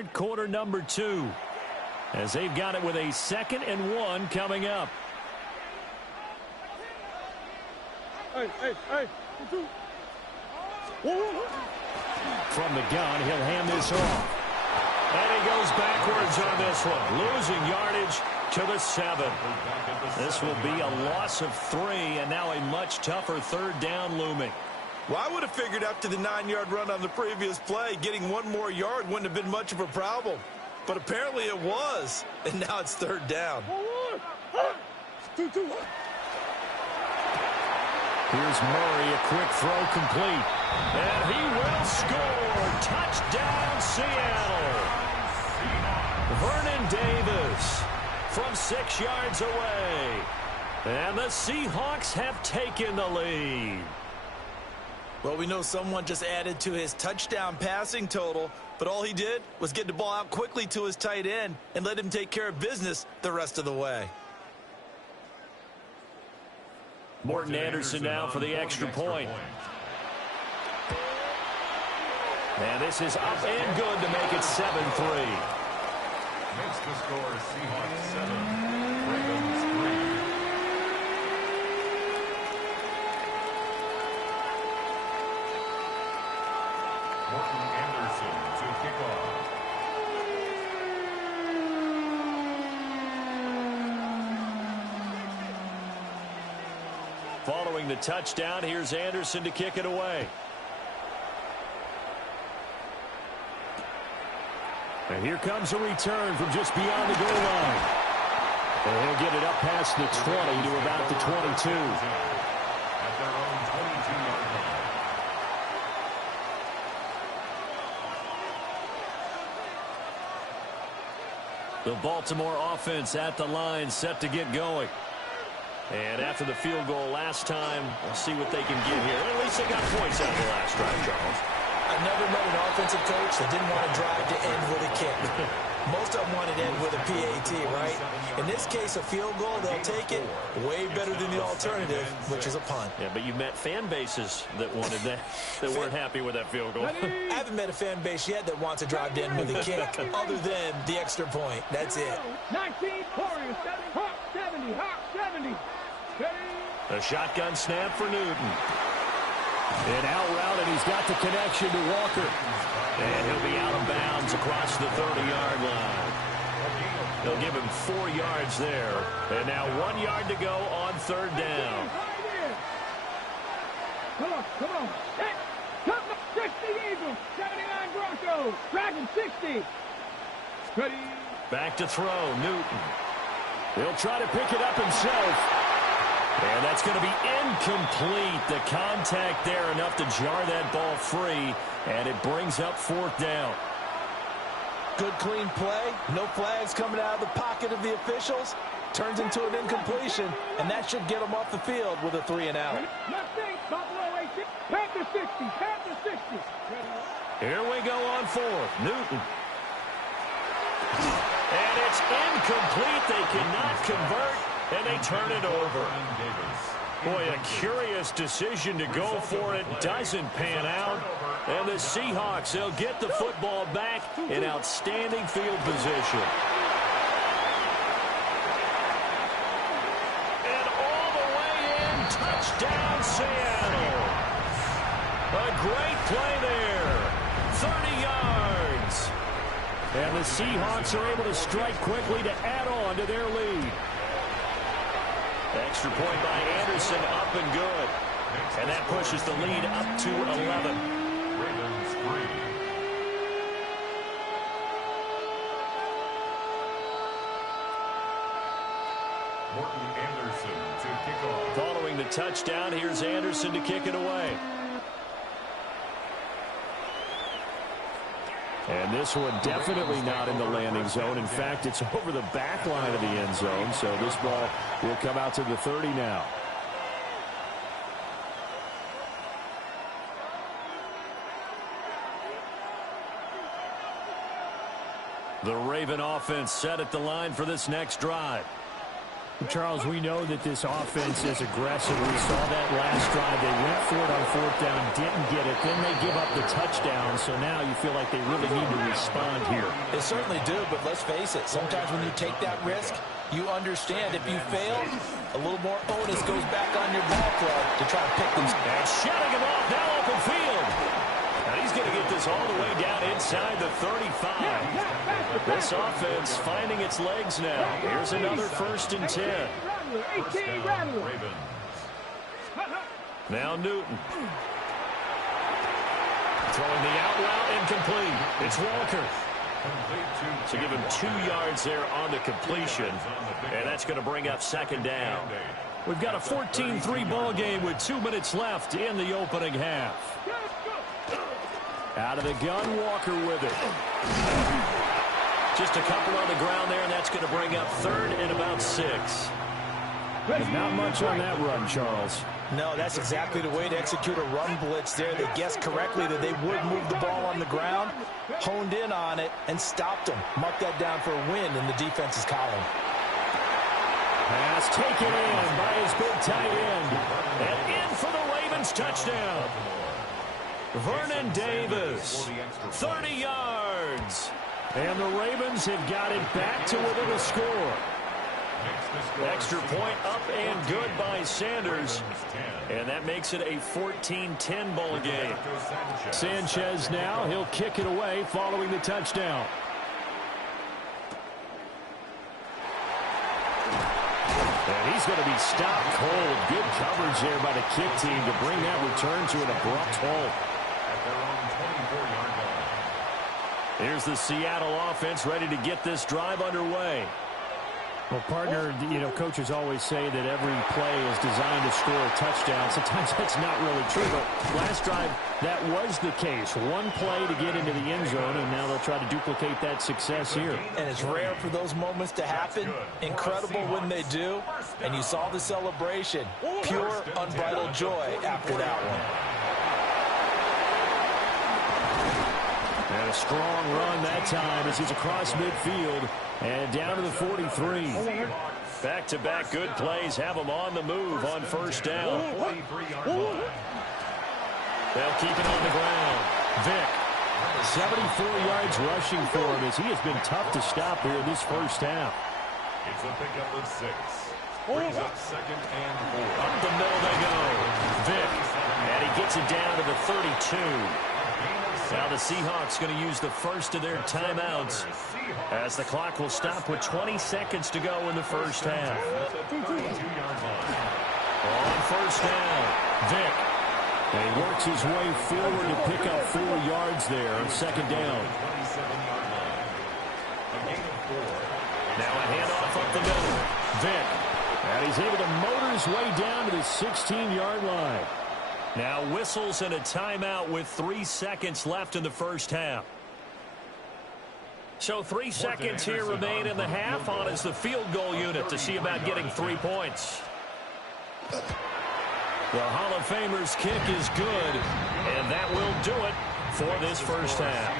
start quarter number 2. As they've got it with a 2nd and 1 coming up. From the gun, he'll hand this off. And he goes backwards on this one, losing yardage to the 7. This will be a loss of 3, and now a much tougher 3rd down looming. Well, I would have figured after the 9-yard run on the previous play, getting 1 more yard wouldn't have been much of a problem. But apparently it was, and now it's 3rd down. Here's Murray, a quick throw complete. And he will score. Touchdown, Seattle. Vernon Davis from 6 yards away. And the Seahawks have taken the lead. Well, we know someone just added to his touchdown passing total, but all he did was get the ball out quickly to his tight end and let him take care of business the rest of the way. Morton Anderson now for the extra point. And this is up and good to make it 7-3. Makes the score Seahawks 7, Ravens 3. Morton Anderson to kick off. Following the touchdown, here's Anderson to kick it away. And here comes a return from just beyond the goal line. And he'll get it up past the 20 to about the 22. At their own 22-yard line. The Baltimore offense at the line, set to get going. And after the field goal last time, we'll see what they can get here. At least they got points out of the last drive, Charles. I've never met an offensive coach that didn't want to drive to end with a kick. Most of them wanted to end with a PAT, right? In this case, a field goal, they'll take it. Way better than the alternative, which is a punt. Yeah, but you met fan bases that wanted that, that weren't happy with that field goal. I haven't met a fan base yet that wants to drive to end with a kick, other than the extra point. That's it. 19 Corey, 70, Hawk 70. A shotgun snap for Newton. And out route, and he's got the connection to Walker. And he'll be out of bounds across the 30-yard line. They'll give him 4 yards there. And now 1 yard to go on 3rd down. Come on. Hey, come on. 60 Eagles, 79 Broncos, Dragon 60. Ready. Back to throw, Newton. He'll try to pick it up himself. And that's going to be incomplete. The contact there enough to jar that ball free, and it brings up 4th down. Good, clean play. No flags coming out of the pocket of the officials. Turns into an incompletion, and that should get them off the field with a 3 and out. Buffalo 80, Panther 60, Panther 60. Here we go on 4th. Newton. And it's incomplete. They cannot convert. And they turn it over. Boy, a curious decision to go for it. Doesn't pan out. And the Seahawks, they'll get the football back in outstanding field position. And all the way in, touchdown Seattle. A great play there. 30 yards. And the Seahawks are able to strike quickly to add on to their lead. Extra point by Anderson, up and good. And that pushes the lead up to 11. Ravens 3. Morton Anderson to kick off. Following the touchdown, here's Anderson to kick it away. And this one definitely not in the landing zone. In fact, it's over the back line of the end zone. So this ball will come out to the 30 now. The Raven offense set at the line for this next drive. Charles, we know that this offense is aggressive. We saw that last drive. They went for it on fourth down, didn't get it. Then they give up the touchdown. So now you feel like they really need to respond here. They certainly do, but let's face it. Sometimes when you take that risk, you understand if you fail, a little more onus goes back on your ball club to try to pick them. And shutting him off now open field. Now he's going to get this all the way down inside the 35. This offense finding its legs now. Here's another 1st and 10. Now Newton. Throwing the out route incomplete. It's Walker. So give him 2 yards there on the completion. And that's going to bring up 2nd down. We've got a 14-3 ball game with 2 minutes left in the opening half. Out of the gun, Walker with it. Just a couple on the ground there, and that's going to bring up 3rd and about 6. Not much on that run, Charles. No, that's exactly the way to execute a run blitz there. They guessed correctly that they would move the ball on the ground, honed in on it, and stopped them. Mark that down for a win in the defense's column. Pass taken in by his big tight end. And in for the Ravens touchdown. Vernon Davis, 30 yards. And the Ravens have got it back to within a score. Extra point up and good by Sanders. And that makes it a 14-10 ball game. Sanchez now, he'll kick it away following the touchdown. And he's going to be stopped cold. Good coverage there by the kick team to bring that return to an abrupt halt. Here's the Seattle offense ready to get this drive underway. Well, partner, coaches always say that every play is designed to score a touchdown. Sometimes that's not really true, but last drive, that was the case. One play to get into the end zone, and now they'll try to duplicate that success here. And it's rare for those moments to happen. Incredible when they do. And you saw the celebration. Pure, unbridled joy after that one. And a strong run that time as he's across midfield and down to the 43. Back-to-back good plays have him on the move on 1st down. They'll keep it on the ground. Vick, 74 yards rushing for him as he has been tough to stop here in this 1st half. It's a pickup of 6. Brings up 2nd and 4. Up the middle they go. Vick, and he gets it down to the 32. Now the Seahawks going to use the first of their timeouts as the clock will stop with 20 seconds to go in the 1st half. On 1st down, Vick. And he works his way forward to pick up 4 yards there on 2nd down. Now a handoff up the middle. Vick. And he's able to motor his way down to the 16-yard line. Now whistles and a timeout with 3 seconds left in the 1st half. So 3 seconds here remain in the half. On is the field goal unit to see about getting 3 points. The Hall of Famer's kick is good, and that will do it for this 1st half.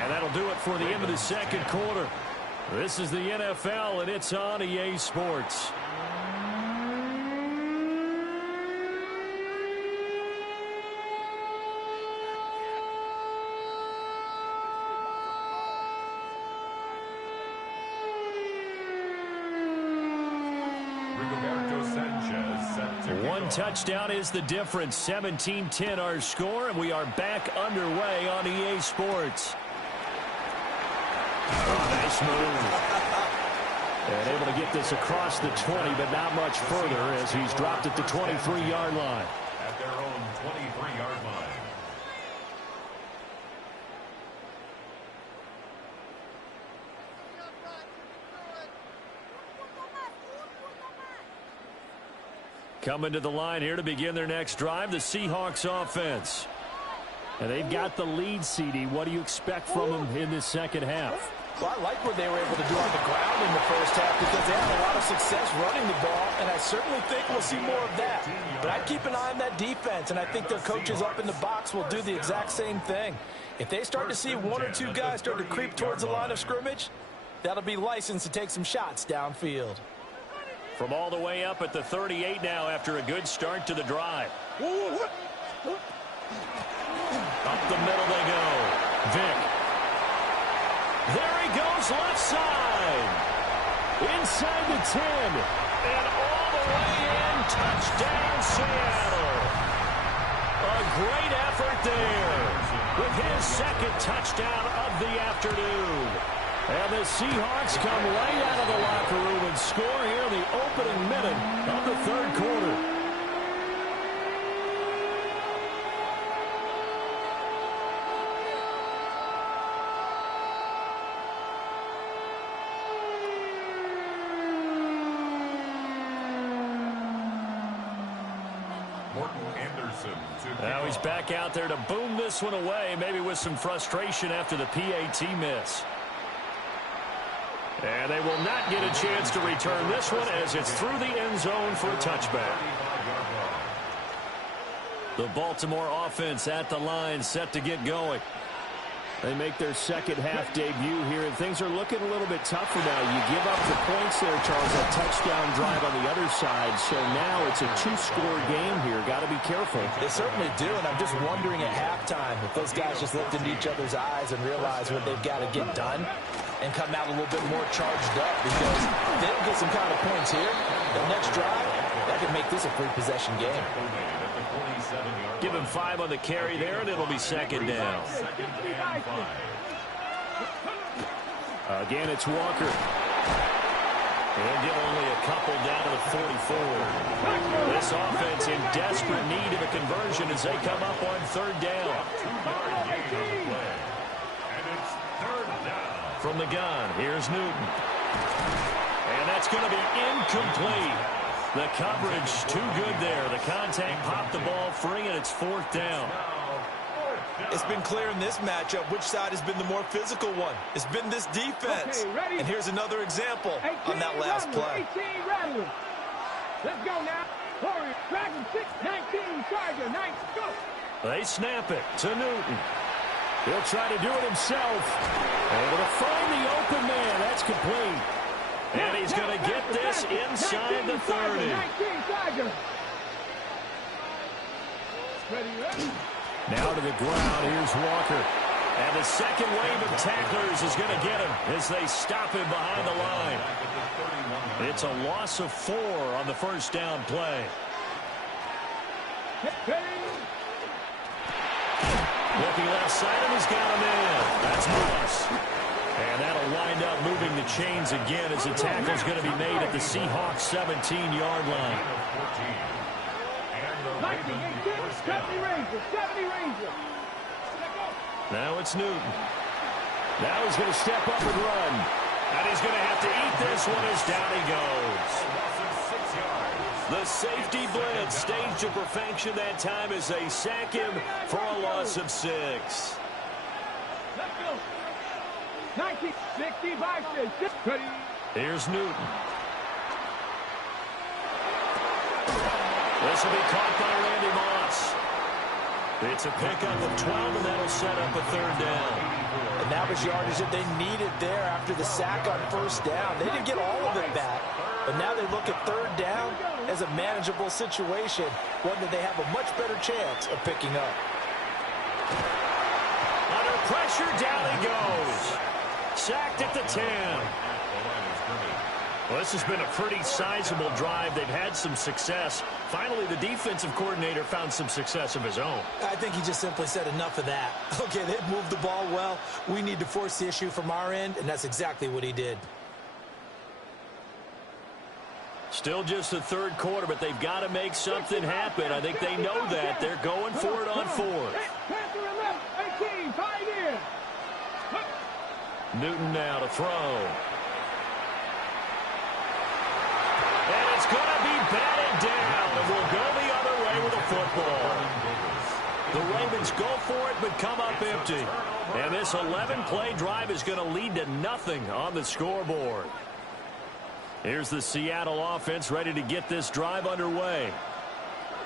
And that'll do it for the end of the 2nd quarter. This is the NFL, and it's on EA Sports. One touchdown is the difference. 17-10 our score, and we are back underway on EA Sports. Oh, nice move. And able to get this across the 20, but not much further as he's dropped at the 23-yard line. At their own 23-yard line. Coming to the line here to begin their next drive, the Seahawks offense. And they've got the lead, CD. What do you expect from them in this 2nd half? Well, I like what they were able to do on the ground in the 1st half because they had a lot of success running the ball, and I certainly think we'll see more of that. But I'd keep an eye on that defense, and I think their coaches up in the box will do the exact same thing. If they start to see 1 or 2 guys start to creep towards the line of scrimmage, that'll be licensed to take some shots downfield. From all the way up at the 38 now after a good start to the drive. Up the middle they go. Vick. There he goes left side. Inside the 10. And all the way in. Touchdown Seattle. A great effort there. With his second touchdown of the afternoon. And the Seahawks come right out of the locker room and score here in the opening minute of the third quarter. Now he's back out there to boom this one away, maybe with some frustration after the PAT miss. And they will not get a chance to return this one as it's through the end zone for a touchback. The Baltimore offense at the line, set to get going. They make their second half debut here, and things are looking a little bit tougher now. You give up the points there, Charles, a touchdown drive on the other side. So now it's a two-score game here. Got to be careful. They certainly do, and I'm just wondering at halftime if those guys just looked into each other's eyes and realize what they've got to get done and come out a little bit more charged up, because if they don't get some kind of points here, the next drive, that could make this a free-possession game. Give him 5 on the carry there, and it'll be second down. Again, it's Walker. They'll get only a couple down to the 44. This offense in desperate need of a conversion as they come up on third down. From the gun, here's Newton. And that's going to be incomplete. The coverage too good there. The contact popped the ball free, and it's fourth down. It's been clear in this matchup which side has been the more physical one. It's been this defense. And here's another example on that last play. 18 Rattlers. Let's go now. Warriors, Dragon 6, 19, Charger, 9, go. They snap it to Newton. He'll try to do it himself. Able to find the open man. That's complete. And he's going to get this inside the 30. Now to the ground. Here's Walker. And the second wave of tacklers is going to get him as they stop him behind the line. It's a loss of 4 on the first down play. Looking left side, and he's got him in. That's Moss. And that'll wind up moving the chains again as the tackle's going to be made at the Seahawks 17-yard line. 70 Rangers. Now it's Newton. Now he's going to step up and run. And he's going to have to eat this one as down he goes. The safety blitz staged to perfection that time as they sack him for a loss of 6. Let's go. 1965. Here's Newton. This will be caught by Randy Moss. It's a pickup of 12, and that'll set up a third down. And that was yardage that they needed there after the sack on first down. They didn't get all of it back, but now they look at third down as a manageable situation, one that they have a much better chance of picking up. Under pressure, down he goes. Sacked at the 10. Well, this has been a pretty sizable drive. They've had some success. Finally, the defensive coordinator found some success of his own. I think he just simply said enough of that. Okay, they've moved the ball well. We need to force the issue from our end, and that's exactly what he did. Still just the third quarter, but they've got to make something happen. I think they know that. They're going for it on fourth. Newton now to throw. And it's going to be batted down, and we'll go the other way with the football. The Ravens go for it, but come up empty. And this 11-play drive is going to lead to nothing on the scoreboard. Here's the Seattle offense ready to get this drive underway.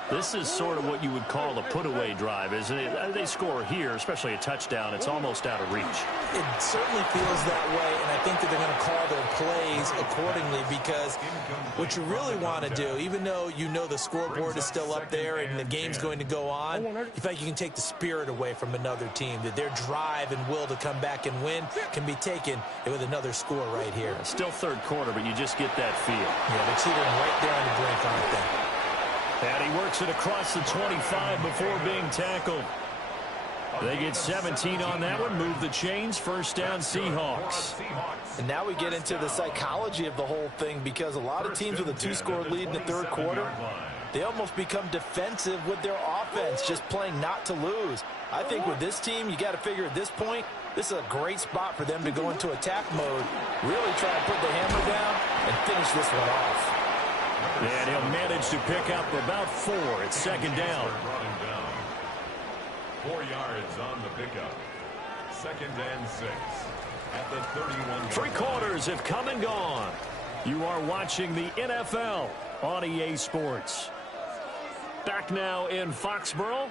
This is sort of what you would call a put-away drive, isn't it? They score here, especially a touchdown. It's almost out of reach. It certainly feels that way, and I think that they're going to call their plays accordingly because what you really want to do, even though you know the scoreboard is still up there and the game's going to go on, you feel like you can take the spirit away from another team, that their drive and will to come back and win can be taken with another score right here. Still third quarter, but you just get that feel. Yeah, they're teetering right there on the brink, aren't they? And he works it across the 25 before being tackled. They get 17 on that one. Move the chains. First down, Seahawks. And now we get into the psychology of the whole thing because a lot of teams with a two-score lead in the third quarter, they almost become defensive with their offense, just playing not to lose. I think with this team, you got to figure at this point, this is a great spot for them to go into attack mode, really try to put the hammer down and finish this one off. And he'll manage to pick up about 4. It's second down. 4 yards on the pickup. Second and 6 at the 31. 3 quarters have come and gone. You are watching the NFL on EA Sports. Back now in Foxborough.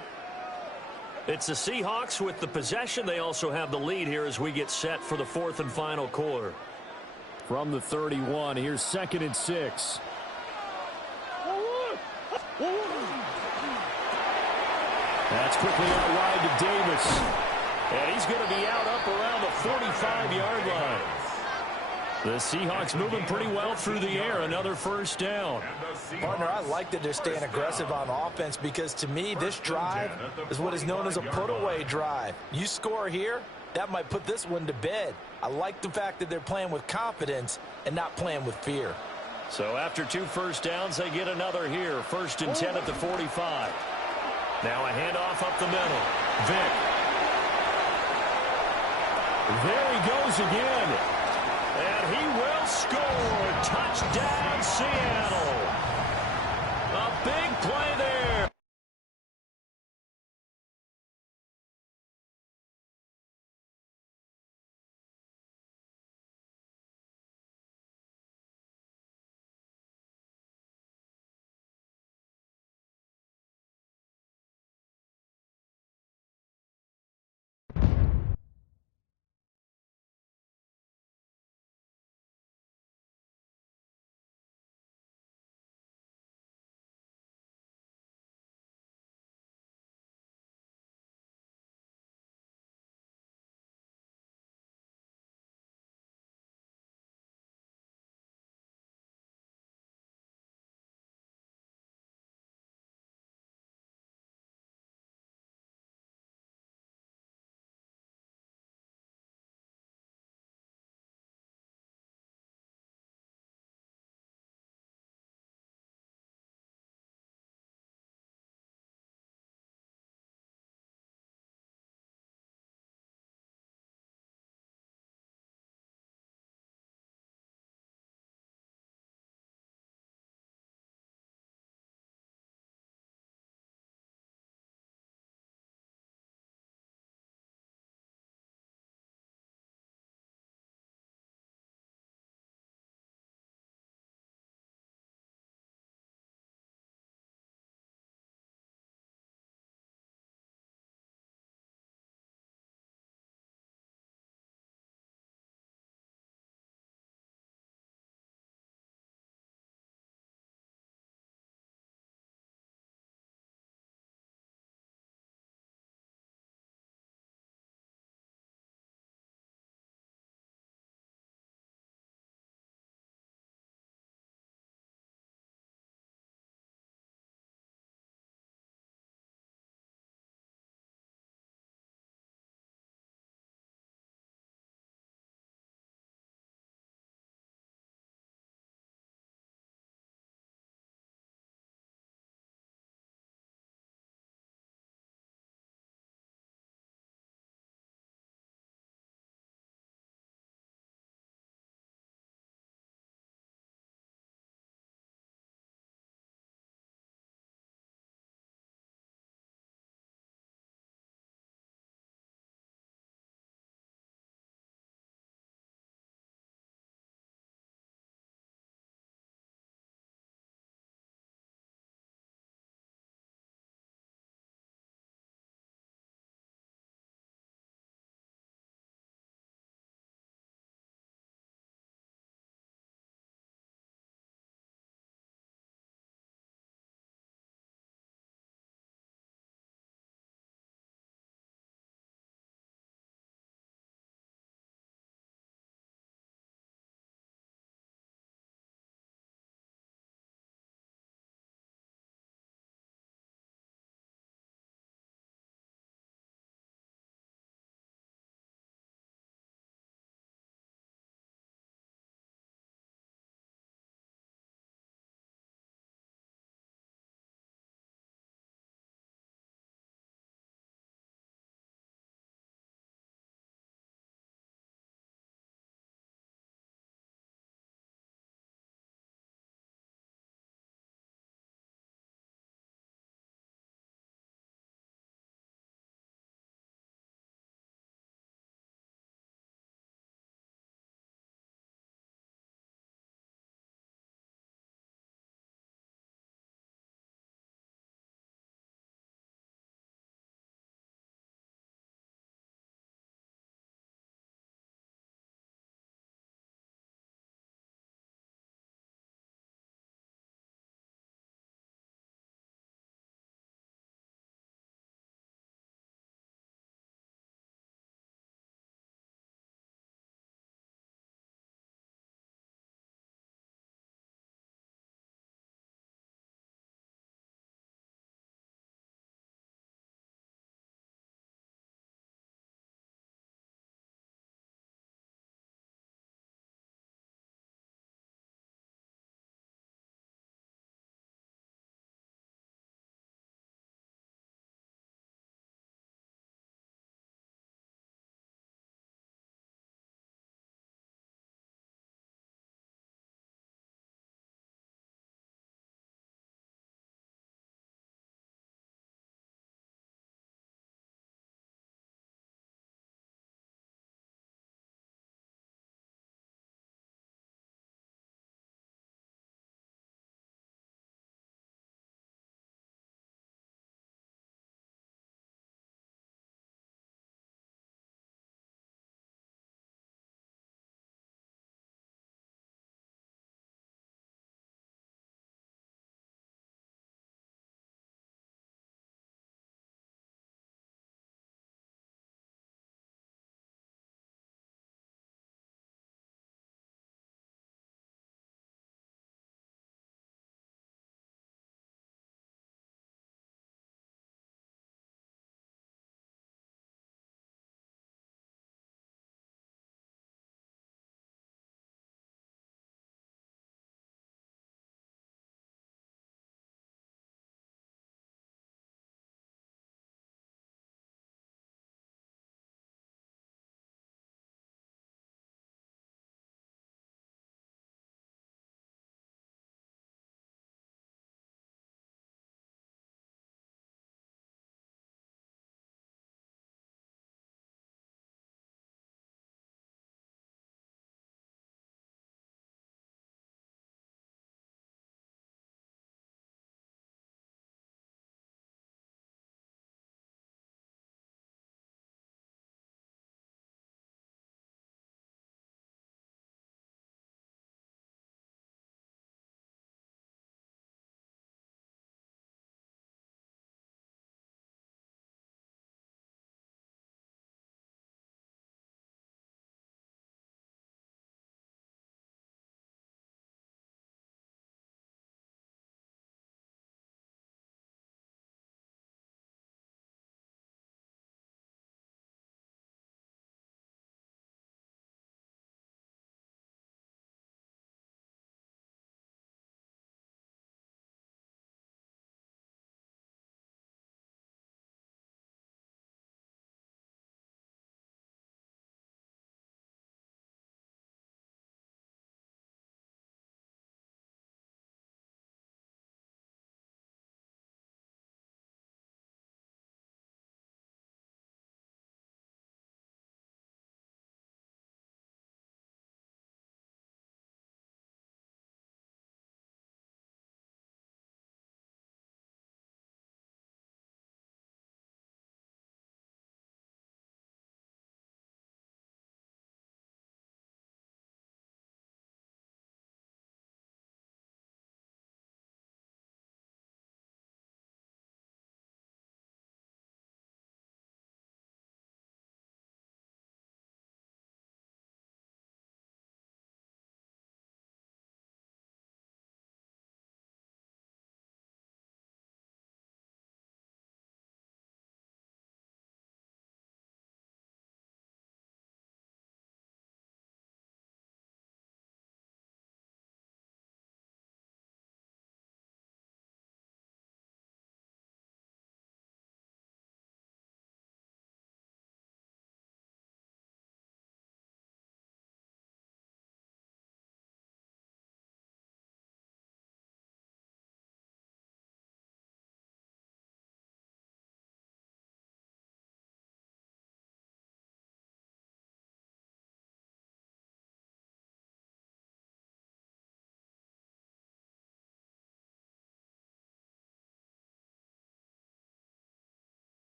It's the Seahawks with the possession. They also have the lead here as we get set for the 4th and final quarter. From the 31, here's second and 6. That's quickly out wide to Davis. And he's going to be out up around the 45-yard line. The Seahawks moving pretty well through the air. Another first down. Partner, I like that they're staying aggressive on offense because to me, this drive is what is known as a put-away drive. You score here, that might put this one to bed. I like the fact that they're playing with confidence and not playing with fear. So after 2 first downs, they get another here. 1st and 10 at the 45. Now a handoff up the middle. Vick. There he goes again. And he will score. Touchdown, Seattle. A big play there.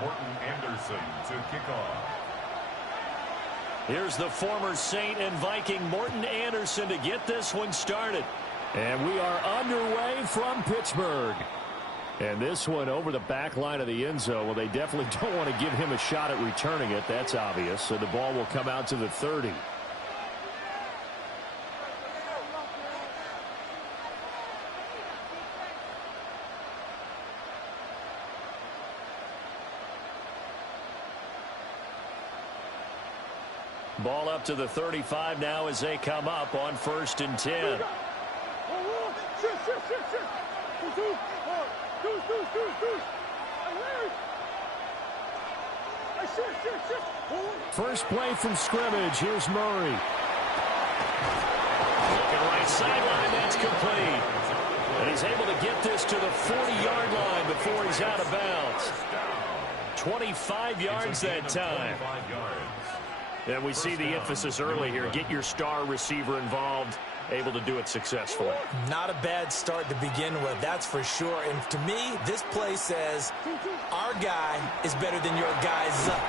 Morton Anderson to kick off. Here's the former Saint and Viking Morton Anderson to get this one started. And we are underway from Pittsburgh. And this one over the back line of the end zone. Well, they definitely don't want to give him a shot at returning it. That's obvious. So the ball will come out to the 30. Ball up to the 35 now as they come up on 1st and 10. First play from scrimmage. Here's Murray. Looking right sideline. That's complete. And he's able to get this to the 40-yard line before he's out of bounds. 25 yards that time. And we see the emphasis early here. Get your star receiver involved. Able to do it successfully. Not a bad start to begin with, that's for sure. And to me, this play says our guy is better than your guy's up.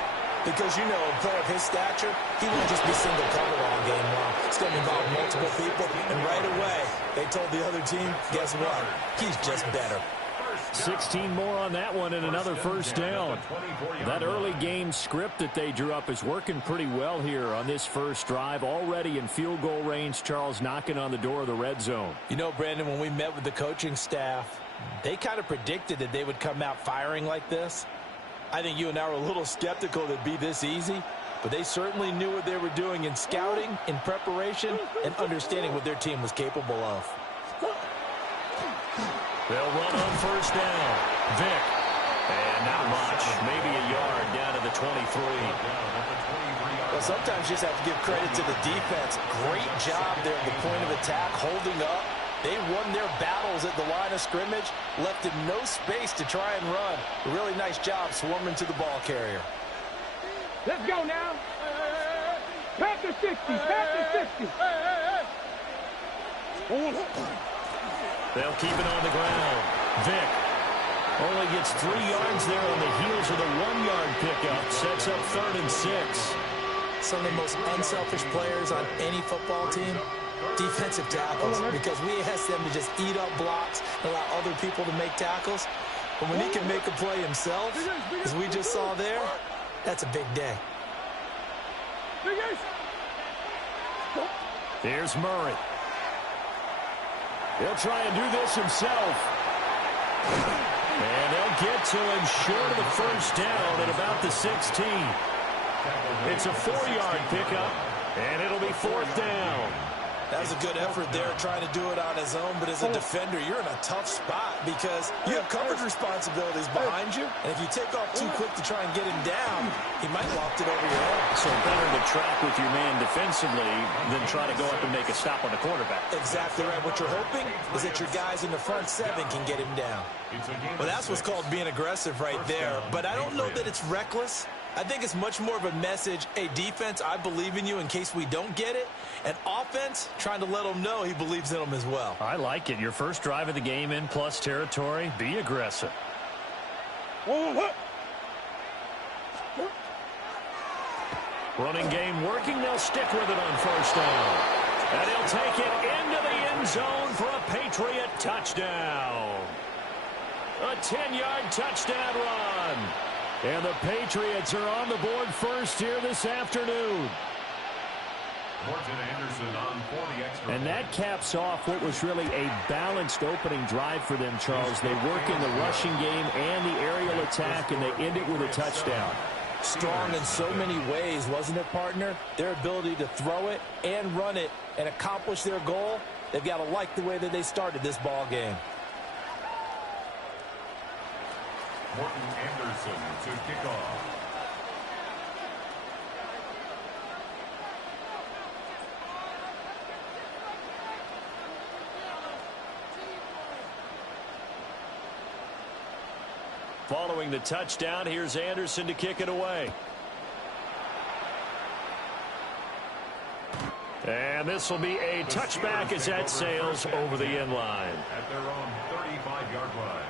Because, you know, a player of his stature, he won't just be single covered all game long. It's going to involve multiple people. And right away, they told the other team, guess what? He's just better. 16 more on that one and another first down. That early game script that they drew up is working pretty well here on this first drive. Already in field goal range, Charles knocking on the door of the red zone. You know, Brandon, when we met with the coaching staff, they kind of predicted that they would come out firing like this. I think you and I were a little skeptical that it'd be this easy, but they certainly knew what they were doing in scouting, in preparation, and understanding what their team was capable of. They'll run on first down. Vick. And not much. Maybe a yard down to the 23. Well, sometimes you just have to give credit to the defense. Great job there at the point of attack, holding up. They won their battles at the line of scrimmage, left in no space to try and run. A really nice job swarming to the ball carrier. Let's go now. Back to 60. Back to 60. They'll keep it on the ground. Vick only gets 3 yards there on the heels of the 1-yard pickup. Sets up 3rd and 6. Some of the most unselfish players on any football team, defensive tackles, because we ask them to just eat up blocks and allow other people to make tackles. But when he can make a play himself, as we just saw there, that's a big day. Here's Murray. He'll try and do this himself. And they'll get to him short of the first down at about the 16. It's a 4-yard pickup, and it'll be 4th down. That was a good effort there, trying to do it on his own. But as a defender, you're in a tough spot because you have coverage responsibilities behind you. And if you take off too quick to try and get him down, he might loft it over your head. So better to track with your man defensively than try to go up and make a stop on the quarterback. Exactly right. What you're hoping is that your guys in the front 7 can get him down. Well, that's what's called being aggressive right there. But I don't know that it's reckless. I think it's much more of a message, hey, defense, I believe in you in case we don't get it. And offense, trying to let them know he believes in them as well. I like it. Your first drive of the game in plus territory, be aggressive. Running game working. They'll stick with it on first down. And he'll take it into the end zone for a Patriot touchdown. A 10-yard touchdown run. And the Patriots are on the board first here this afternoon. And that caps off what was really a balanced opening drive for them, Charles. They work in the rushing game and the aerial attack, and they end it with a touchdown. Strong in so many ways, wasn't it, partner? Their ability to throw it and run it and accomplish their goal, they've got to like the way that they started this ball game. Morton Anderson to kick off. Following the touchdown, here's Anderson to kick it away. And this will be a touchback as that sails over the end line. At their own 35-yard line.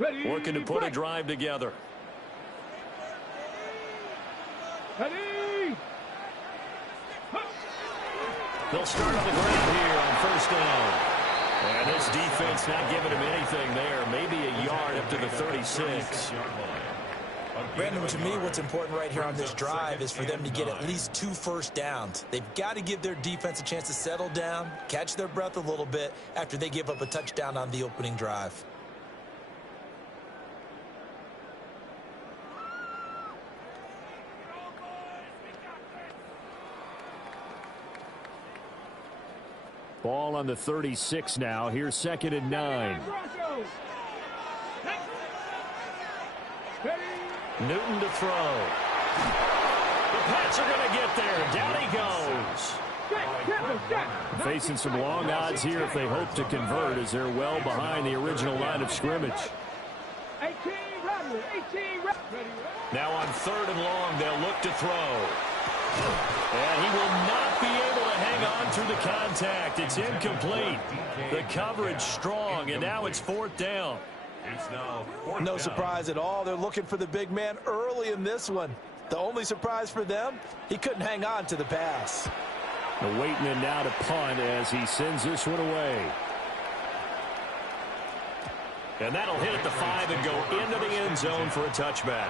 Working to put a drive together. Ready. They'll start on the ground here on first down. And this defense not giving him anything there. Maybe a yard up to the 36. Brandon, to me, what's important right here on this drive is for them to get at least 2 first downs. They've got to give their defense a chance to settle down, catch their breath a little bit after they give up a touchdown on the opening drive. Ball on the 36 now. Here's 2nd and 9. Newton to throw. The Pats are going to get there. Down he goes. Facing some long odds here if they hope to convert, as they're well behind the original line of scrimmage. Now on 3rd and long, they'll look to throw. And he will not be able to hang on through the contact. It's incomplete. The coverage strong, and now it's 4th down. No surprise at all. They're looking for the big man early in this one. The only surprise for them, he couldn't hang on to the pass. Waiting in now to punt as he sends this one away. And that'll hit at the 5 and go into the end zone for a touchback.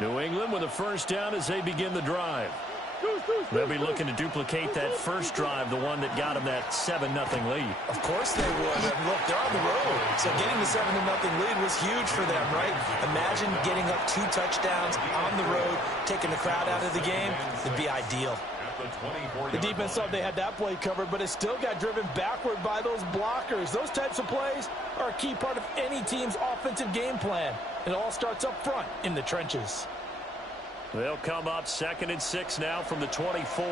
New England with a first down as they begin the drive. They'll be looking to duplicate that first drive, the one that got them that 7-0 lead. Of course they would. And look, they're on the road. So getting the 7-0 lead was huge for them, right? Imagine getting up 2 touchdowns on the road, taking the crowd out of the game. It'd be ideal. The defense thought they had that play covered, but it still got driven backward by those blockers. Those types of plays are a key part of any team's offensive game plan. It all starts up front in the trenches. They'll come up 2nd and 6 now from the 24.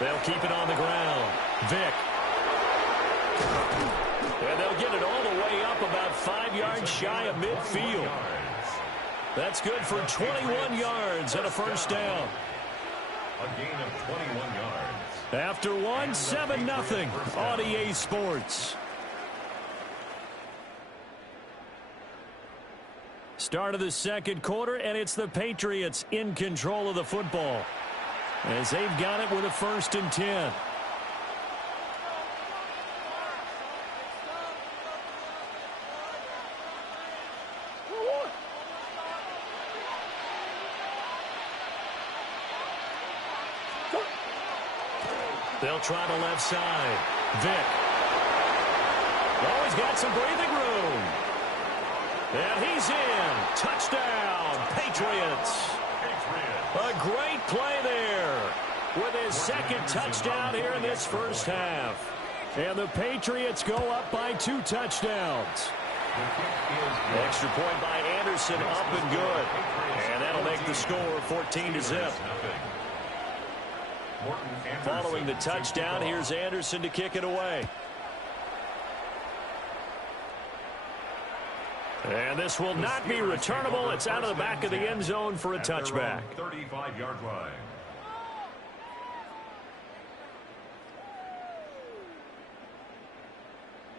They'll keep it on the ground. Vick. And they'll get it all the way up about 5 yards shy of midfield. That's good for 21 yards and a first down. A gain of 21 yards. After 1, 7-0 on EA Sports. Start of the 2nd quarter, and it's the Patriots in control of the football as they've got it with a 1st and 10. They'll try the left side. Vick. Oh, he's got some breathing room. And he's in. Touchdown, Patriots. A great play there with his 2nd touchdown here in this first half. And the Patriots go up by 2 touchdowns. Extra point by Anderson, up and good. And that'll make the score 14-0. Following the touchdown, here's Anderson to kick it away. And this will not be returnable. It's out of the back of the end zone for a touchback. 35-yard line.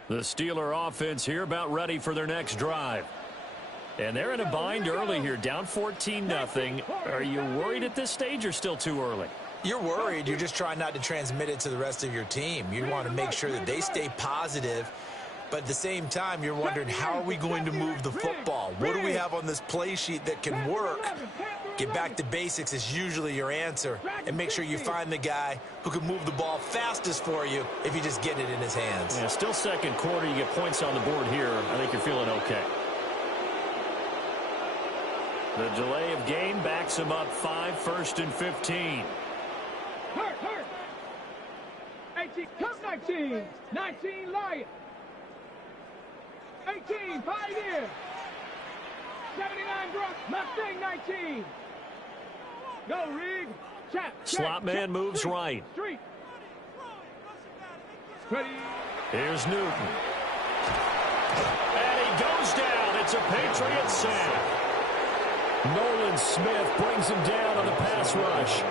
The Steeler offense here about ready for their next drive. And they're in a bind early here, down 14-0. Are you worried at this stage or still too early? You're worried. You're just trying not to transmit it to the rest of your team. You want to make sure that they stay positive. But at the same time, you're wondering, how are we going to move the football? What do we have on this play sheet that can work? Get back to basics is usually your answer. And make sure you find the guy who can move the ball fastest for you if you just get it in his hands. Yeah, still 2nd quarter. You get points on the board here. I think you're feeling okay. The delay of game backs him up 5, 1st and 15. Hurt. 18, come 19. 19, Lion. 18, Pioneer. 79, Brock. Mustang, 19. Go, Rig. Slot man moves right. Street. Ready. Here's Newton. And he goes down. It's a Patriot sack. Nolan Smith brings him down on the pass rush.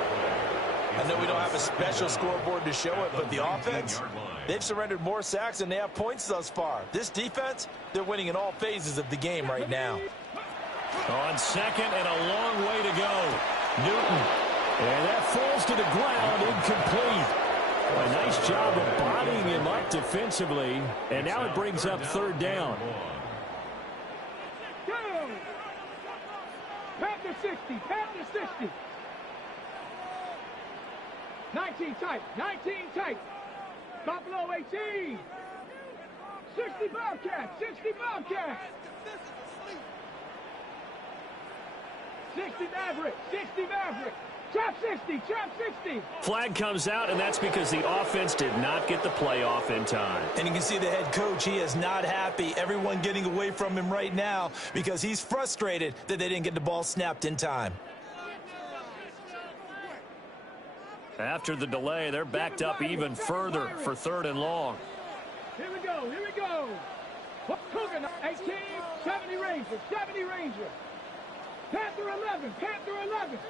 I know we don't have a special scoreboard to show it, but the offense, they've surrendered more sacks than they have points thus far. This defense, they're winning in all phases of the game right now. On second and a long way to go. Newton. And that falls to the ground, incomplete. A nice job of bodying him up defensively. And now it brings up third down. Panther 60, Panther 60. 19 tight, 19 tight. Buffalo 18. 60 Bobcats, 60 Bobcats. 60 Maverick, 60 Maverick. Trap 60, trap 60. Flag comes out, and that's because the offense did not get the playoff in time. And you can see the head coach, he is not happy. Everyone getting away from him right now because he's frustrated that they didn't get the ball snapped in time. After the delay, they're backed up even further for third and long. Here we go, here we go. Cougar 18, 70 Ranger, 70 Ranger. Panther 11, Panther 11.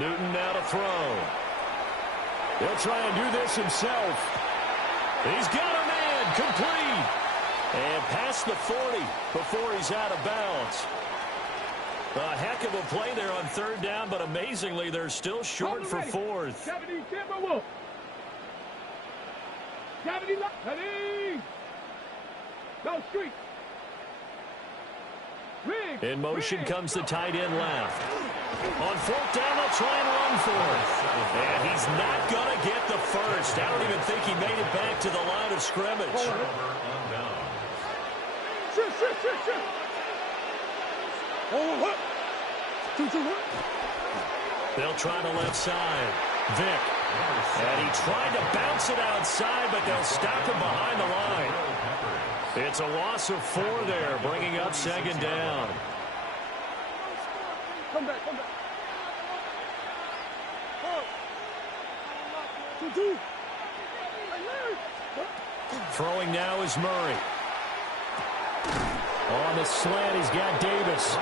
Newton now to throw. He'll try and do this himself. He's got a man, complete. And past the 40 before he's out of bounds. A heck of a play there on third down, but amazingly, they're still short for fourth. 70 Timberwolf. 70 ready. Go street. In motion comes the tight end left. On fourth down, they'll try and run for it. And he's not going to get the first. I don't even think he made it back to the line of scrimmage. They'll try the left side. Vic. And he tried to bounce it outside, but they'll stop him behind the line. It's a loss of 4 there, bringing up second down. Come back, come back. Throwing now is Murray. On the slant, he's got Davis.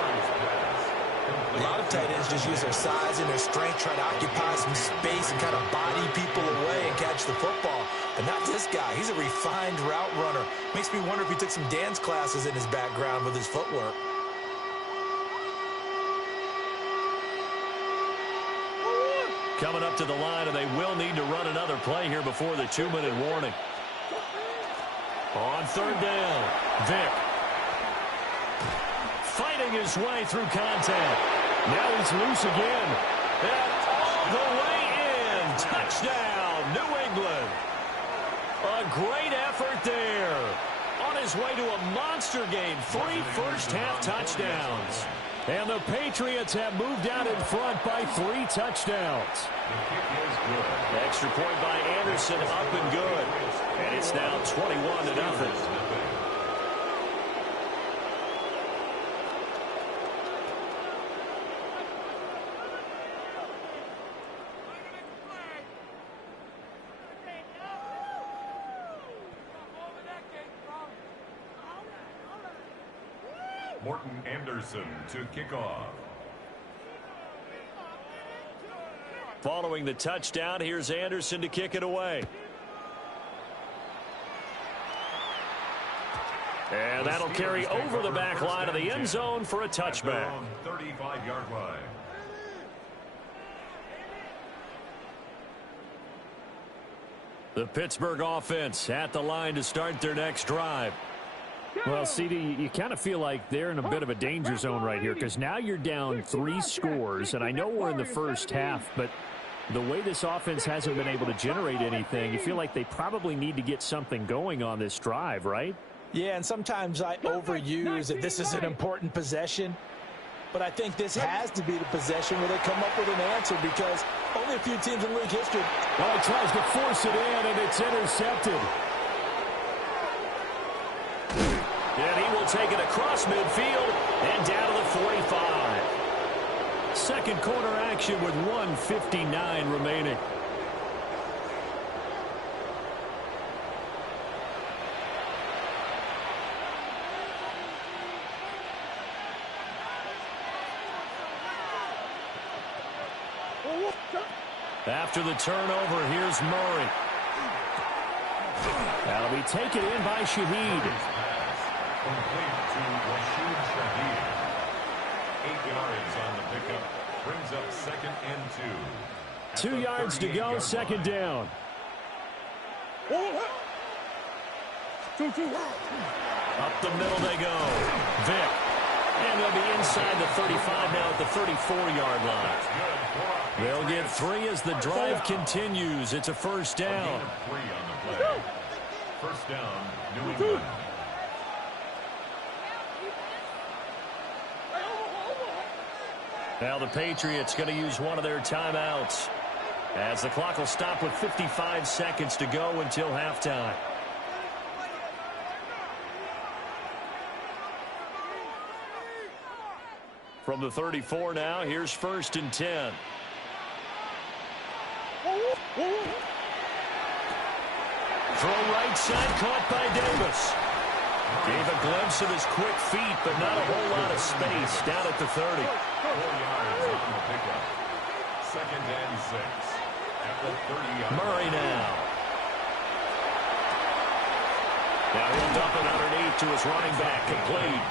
A lot of tight ends just use their size and their strength, try to occupy some space and kind of body people away and catch the football. But not this guy. He's a refined route runner. Makes me wonder if he took some dance classes in his background with his footwork. Coming up to the line, and they will need to run another play here before the 2-minute warning. On third down, Vic. Fighting his way through contact. Now he's loose again. And all the way in. Touchdown, New England. A great effort there. On his way to a monster game. 3 first-half touchdowns. And the Patriots have moved out in front by 3 touchdowns. Extra point by Anderson, up and good. And it's now 21-0. Morton Anderson to kick off. Following the touchdown, here's Anderson to kick it away. And that'll carry over the back line of the end zone for a touchback. 35-yard line. The Pittsburgh offense at the line to start their next drive. Well, CD, you kind of feel like they're in a bit of a danger zone right here because now you're down 3 scores, and I know we're in the first half, but the way this offense hasn't been able to generate anything, you feel like they probably need to get something going on this drive, right? Yeah, and sometimes I overuse that this is an important possession, but I think this has to be the possession where they come up with an answer because only a few teams in league history. Well, he tries to force it in, and it's intercepted. And he will take it across midfield and down to the 45. Second quarter action with 1:59 remaining. After the turnover, here's Murray. That'll be taken in by Shaheed. Complete to Rashid Shaheed. 8 yards on the pickup. Brings up 2nd and 2. 2 yards to go, second down. Up the middle they go. Vic. And they'll be inside the 35 now at the 34-yard line. They'll get 3 as the drive continues. It's a first down. 3 on the play. First down, New England. Now the Patriots going to use one of their timeouts as the clock will stop with 55 seconds to go until halftime. From the 34 now, here's 1st and 10. Throw right side, caught by Davis. Gave a glimpse of his quick feet, but not a whole lot of space down at the 30. 4 yards on the pickup. 2nd and 6. At the 30-yard line. Murray now. Now he'll dump it underneath to his running back, complete.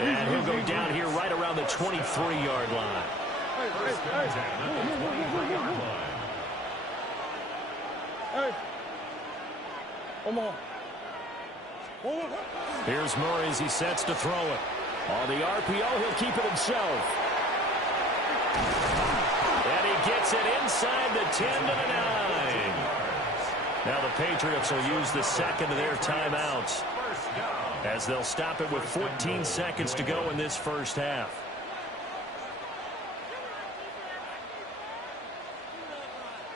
And he'll go down here right around the 23-yard line. First and 10 at the 23-yard line. Here's Murray as he sets to throw it. On the RPO, he'll keep it himself. And he gets it inside the 10 to the 9. Now the Patriots will use the second of their timeouts as they'll stop it with 14 seconds to go in this first half.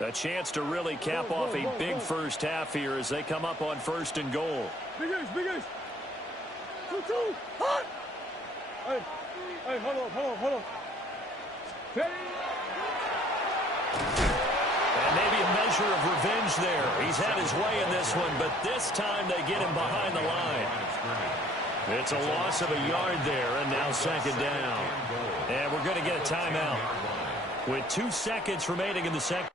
A chance to really cap off a big first half here as they come up on 1st and goal. Big Ace. 2-2. Hot. Hey, hold on. Ready? And maybe a measure of revenge there. He's had his way in this one, but this time they get him behind the line. It's a loss of a yard there, and now 2nd down. And we're going to get a timeout with 2 seconds remaining in the second.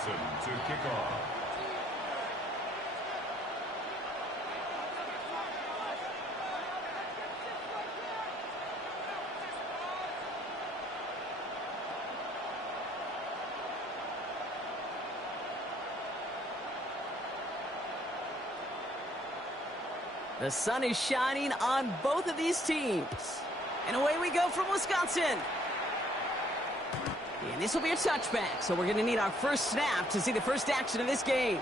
Anderson to kick off. The sun is shining on both of these teams. And away we go from Wisconsin. And this will be a touchback, so we're going to need our first snap to see the first action of this game.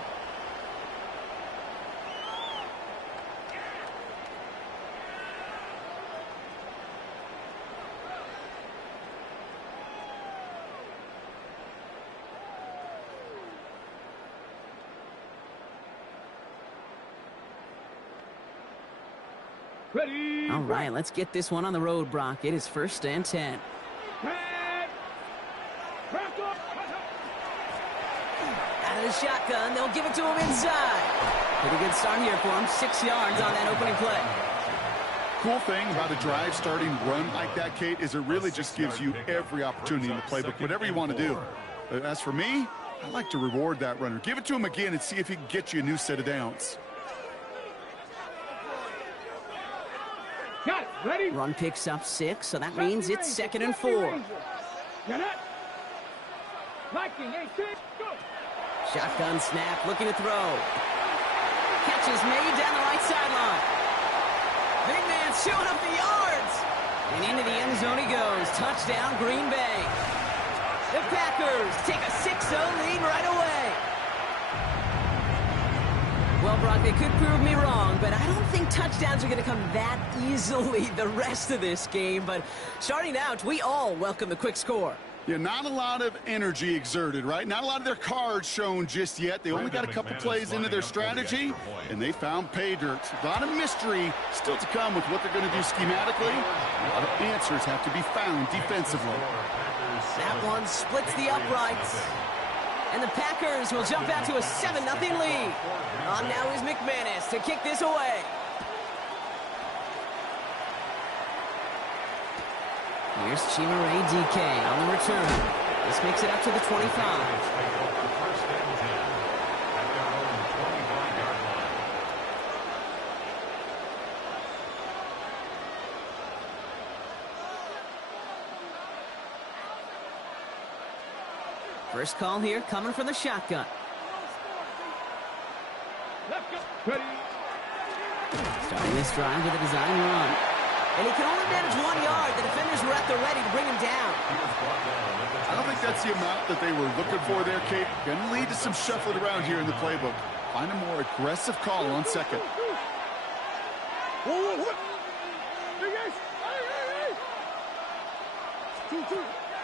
Ready. All right, let's get this one on the road, Brock. It is 1st and 10. Out of the shotgun, they'll give it to him inside. Pretty good start here for him. 6 yards on that opening play. Cool thing about a drive starting run like that, Kate, is it really just gives you every opportunity in the playbook, whatever you want to do. As for me, I like to reward that runner. Give it to him again and see if he can get you a new set of downs. Got it. Ready. Run picks up 6, so that means it's 2nd and 4. Get it. Liking 18. Go. Shotgun snap, looking to throw. Catch is made down the right sideline. Big man showing up the yards. And into the end zone he goes. Touchdown, Green Bay. The Packers take a 6-0 lead right away. Well, Brock, they could prove me wrong, but I don't think touchdowns are going to come that easily the rest of this game. But starting out, we all welcome the quick score. Yeah, not a lot of energy exerted, right? Not a lot of their cards shown just yet. They only got a couple plays into their strategy, and they found pay dirt. A lot of mystery still to come with what they're going to do schematically. A lot of answers have to be found defensively. That one splits the uprights. And the Packers will jump out to a 7-0 lead. On now is McManus to kick this away. Here's Chimaray DK on the return. This makes it up to the 25. First call here coming from the shotgun. Ready. Starting this drive with a design run. And he can only manage 1 yard. The defenders were at the ready to bring him down. I don't think that's the amount that they were looking for there, Kate. Going to lead to some shuffling around here in the playbook. Find a more aggressive call on second.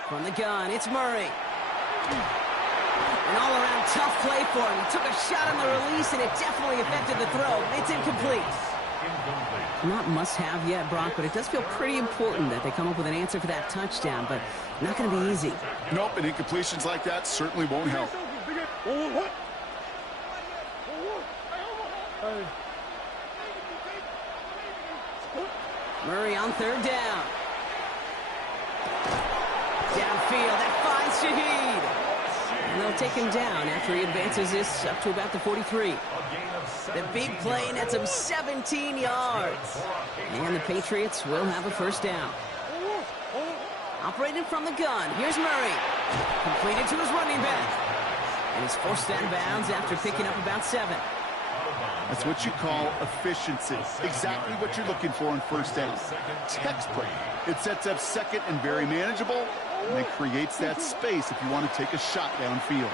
From the gun, it's Murray. An all-around tough play for him. He took a shot on the release, and it definitely affected the throw. It's incomplete. Not must-have yet, Brock, but it does feel pretty important that they come up with an answer for that touchdown, but not going to be easy. Nope, and incompletions like that certainly won't help. Murray on 3rd down. Downfield, that finds Shaheed. And they'll take him down after he advances this up to about the 43. The big play nets him 17 yards. And the Patriots will have a first down. Operated from the gun. Here's Murray. Completed to his running back. And he's forced out of bounds after picking up about 7. That's what you call efficiency. Exactly what you're looking for in first down. Textbook. It sets up second and very manageable, and it creates that space if you want to take a shot downfield.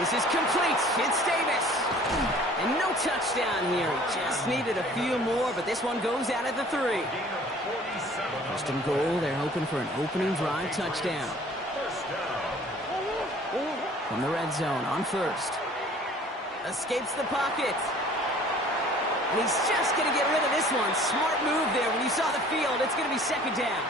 This is complete. It's Davis. And no touchdown here. He just needed a few more, but this one goes out at the 3. First and goal. They're hoping for an opening drive touchdown. From the red zone on first. Escapes the pocket. And he's just going to get rid of this one. Smart move there. When you saw the field, it's going to be 2nd down.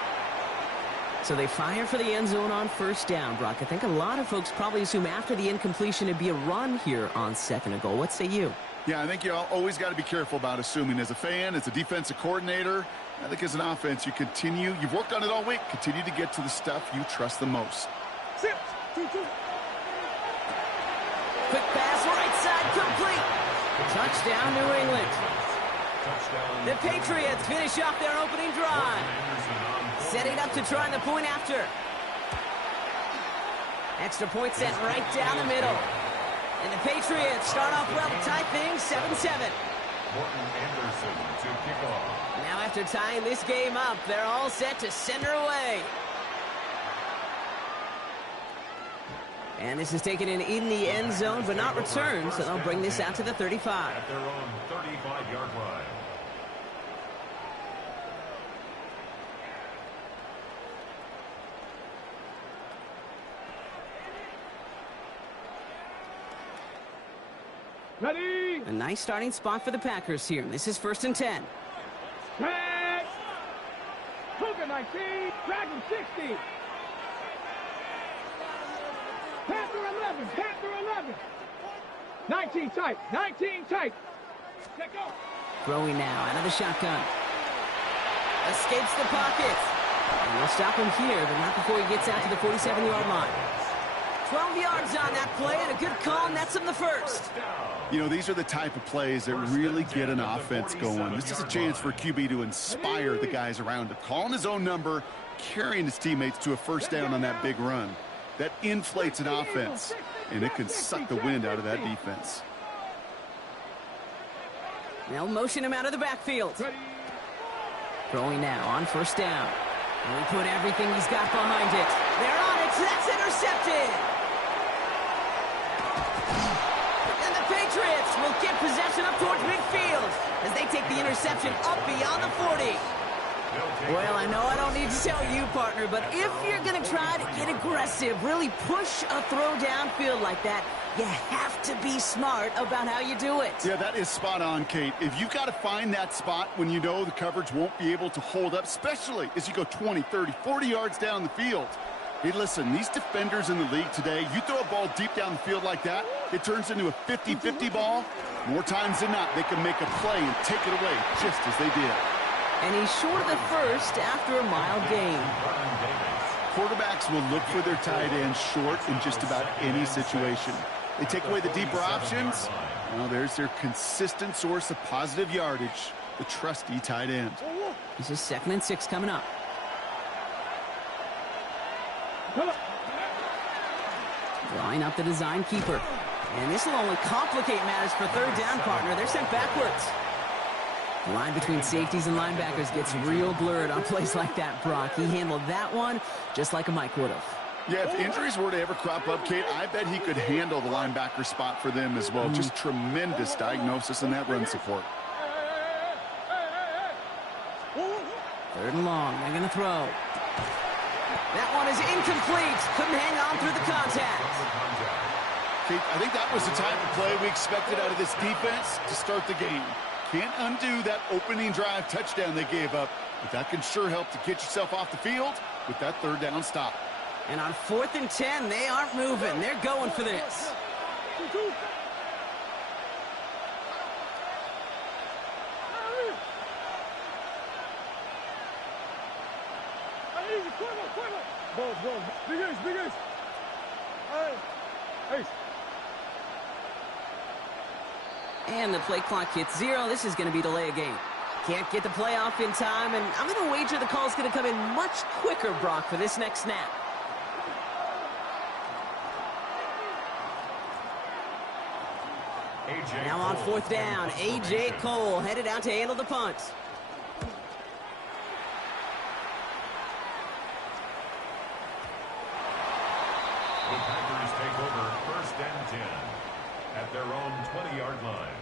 So they fire for the end zone on first down, Brock. I think a lot of folks probably assume after the incompletion it'd be a run here on 2nd and goal. What say you? Yeah, I think you always got to be careful about assuming. As a fan, as a defensive coordinator, I think as an offense, you've worked on it all week, continue to get to the stuff you trust the most. Quick pass, right side, complete. Touchdown, New England. The Patriots finish off their opening drive. Setting up to try the point after. Extra point sent right down the middle. And the Patriots start off well to tie things 7-7. Now after tying this game up, they're all set to send her away. And this is taken in the end zone, but not returned, so they'll bring this out to the 35. At their own 35-yard line. Ready? A nice starting spot for the Packers here. This is 1st and 10. Tag. Cougar 19. Dragon 60. Panther 11. Panther 11. 19 tight. 19 tight. Let go. Throwing now out of the shotgun. Escapes the pocket. And they'll stop him here, but not before he gets out to the 47-yard line. 12 yards on that play, and a good call nets him the first. You know, these are the type of plays that really get an offense going. This is a chance for QB to inspire the guys around him. Calling his own number, carrying his teammates to a first down on that big run. That inflates an offense, and it can suck the wind out of that defense. They'll motion him out of the backfield. Throwing now on 1st down. And we put everything he's got behind it. They're on it. That's intercepted. And the Patriots will get possession up towards midfield as they take the interception up beyond the 40. Well, I know I don't need to tell you, partner, but if you're going to try to get aggressive, really push a throw downfield like that, you have to be smart about how you do it. Yeah, that is spot on, Kate. If you've got to find that spot when you know the coverage won't be able to hold up, especially as you go 20, 30, 40 yards down the field. Hey, listen, these defenders in the league today, you throw a ball deep down the field like that, it turns into a 50-50 ball. More times than not, they can make a play and take it away just as they did. And he's short of the first after a mild gain. Quarterbacks will look for their tight end short in just about any situation. They take away the deeper options. Well, there's their consistent source of positive yardage, the trusty tight end. This is 2nd and 6 coming up. Drawing up the design keeper. And this will only complicate matters for 3rd down, partner. They're sent backwards. The line between safeties and linebackers gets real blurred on plays like that, Brock. He handled that one just like a Mike would have. Yeah, if injuries were to ever crop up, Kate, I bet he could handle the linebacker spot for them as well. Just tremendous diagnosis in that run support. 3rd and long. They're going to throw. That one is incomplete. Couldn't hang on through the contact. Kate, I think that was the type of play we expected out of this defense to start the game. Can't undo that opening drive touchdown they gave up, but that can sure help to get yourself off the field with that 3rd down stop. And on 4th and 10, they aren't moving. They're going for this. Big Ace. Hey. And the play clock hits 0. This is going to be delay a game. Can't get the play off in time, and I'm going to wager the call's going to come in much quicker, Brock, for this next snap. Now on 4th down, A.J. Cole headed out to handle the punt. The Packers take over 1st and 10 at their own 20-yard line.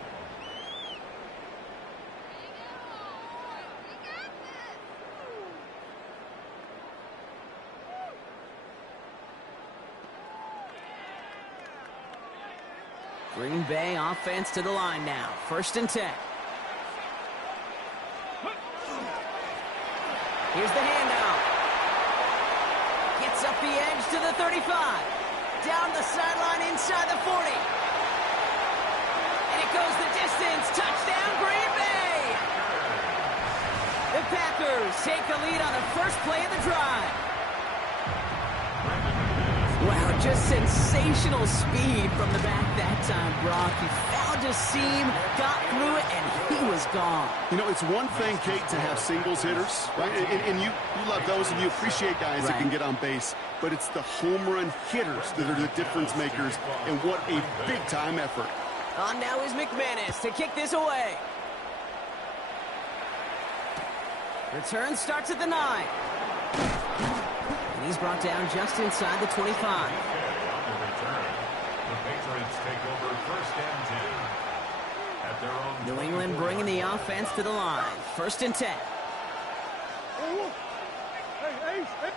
Green Bay offense to the line now. 1st and 10. Here's the handoff. Gets up the edge to the 35. Down the sideline inside the 40. And it goes the distance. Touchdown, Green Bay. The Packers take the lead on the first play of the drive. Wow, just sensational speed from the back that Brock. He found a seam, got through it, and he was gone. You know, it's one thing, Kate, to have singles hitters, right? And you love those, and you appreciate guys that can get on base. But it's the home run hitters that are the difference makers, and what a big-time effort. On now is McManus to kick this away. Return starts at the 9. And he's brought down just inside the 25. On the return, the Patriots take over first and 10 at their own. New England bringing the offense to the line. First and 10. Hey,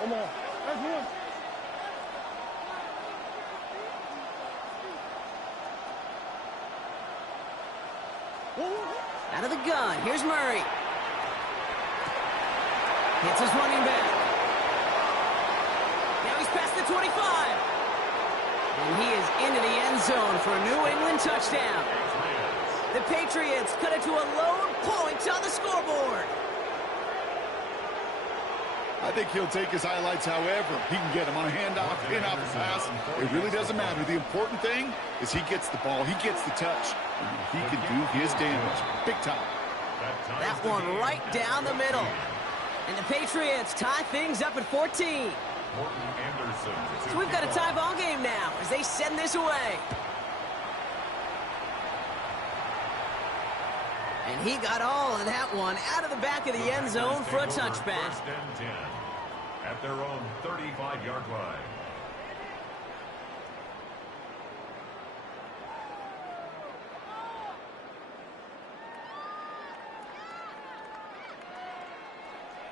come on. That's one. Out of the gun, here's Murray. Hits his running back. Now he's past the 25. And he is into the end zone for a New England touchdown. The Patriots cut it to a lone point on the scoreboard. I think he'll take his highlights however he can get them on a handoff, in-off pass. It really doesn't matter. The important thing is he gets the ball, he gets the touch, and he can do his damage. Big time. That one right down the middle. And the Patriots tie things up at 14. So we've got a tie ball game now as they send this away. And he got all of that one out of the back of the end zone for a touchback. First and 10 at their own 35-yard line.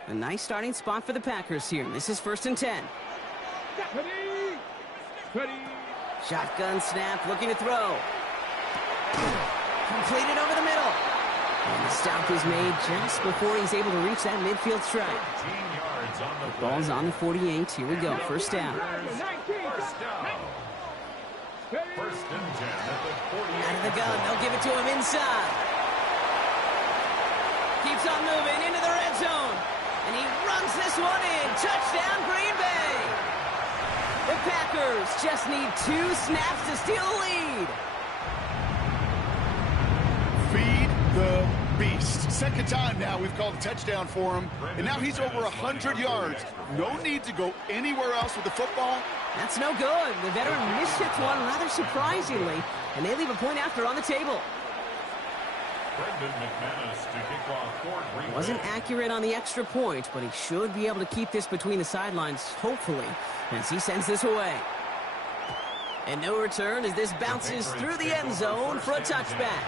A nice starting spot for the Packers here. This is first and 10. Ready. Shotgun snap, looking to throw. Completed over the middle. And the stop is made just before he's able to reach that midfield strike. 18 yards on the Ball's play. on the 48. Here we go. First down. First down. First and 10 at the 48. Out of the gun. They'll give it to him inside. Keeps on moving into the red zone. And he runs this one in. Touchdown, Green Bay. The Packers just need 2 snaps to steal the lead. Feed the beast. Second time now we've called a touchdown for him, and now he's over 100 yards. No need to go anywhere else with the football. That's no good. The veteran mishits one rather surprisingly, and they leave a point after on the table. McManus to kick off for Green Bay. Wasn't accurate on the extra point, but he should be able to keep this between the sidelines, hopefully, as he sends this away. And no return as this bounces through the end zone for a touchback.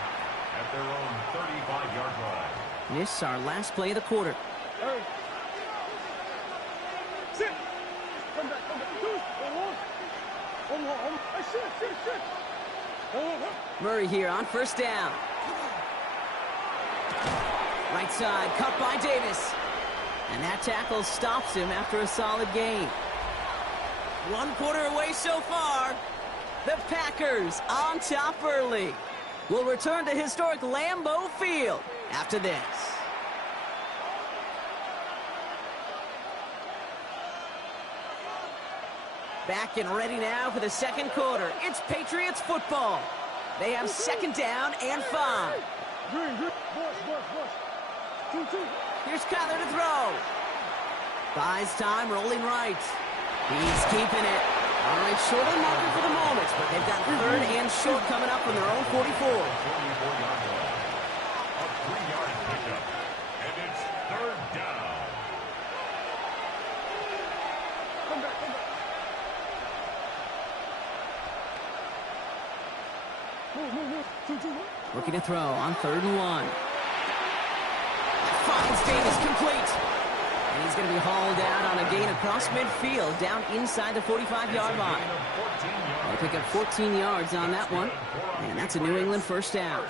At their own 35-yard line. This our last play of the quarter. Sit. Come back. Sit. Murray here on first down. Right side, cut by Davis. And that tackle stops him after a solid gain. 1 quarter away so far. The Packers on top early. Will return to historic Lambeau Field after this. Back and ready now for the second quarter. It's Patriots football. They have second down and 5. Here's Kyler to throw. Buys time, rolling right. He's keeping it. All right, short on marker for the moment, but they've got third and short coming up from their own 44. 44-yard line. A 3-yard pickup. And it's third down. Come back. Move. 2. Looking to throw on 3rd and 1. Finds Davis complete. And he's going to be hauled out on a gain across midfield down inside the 45-yard line. They'll pick up 14 yards on that one. And that's a New England first down.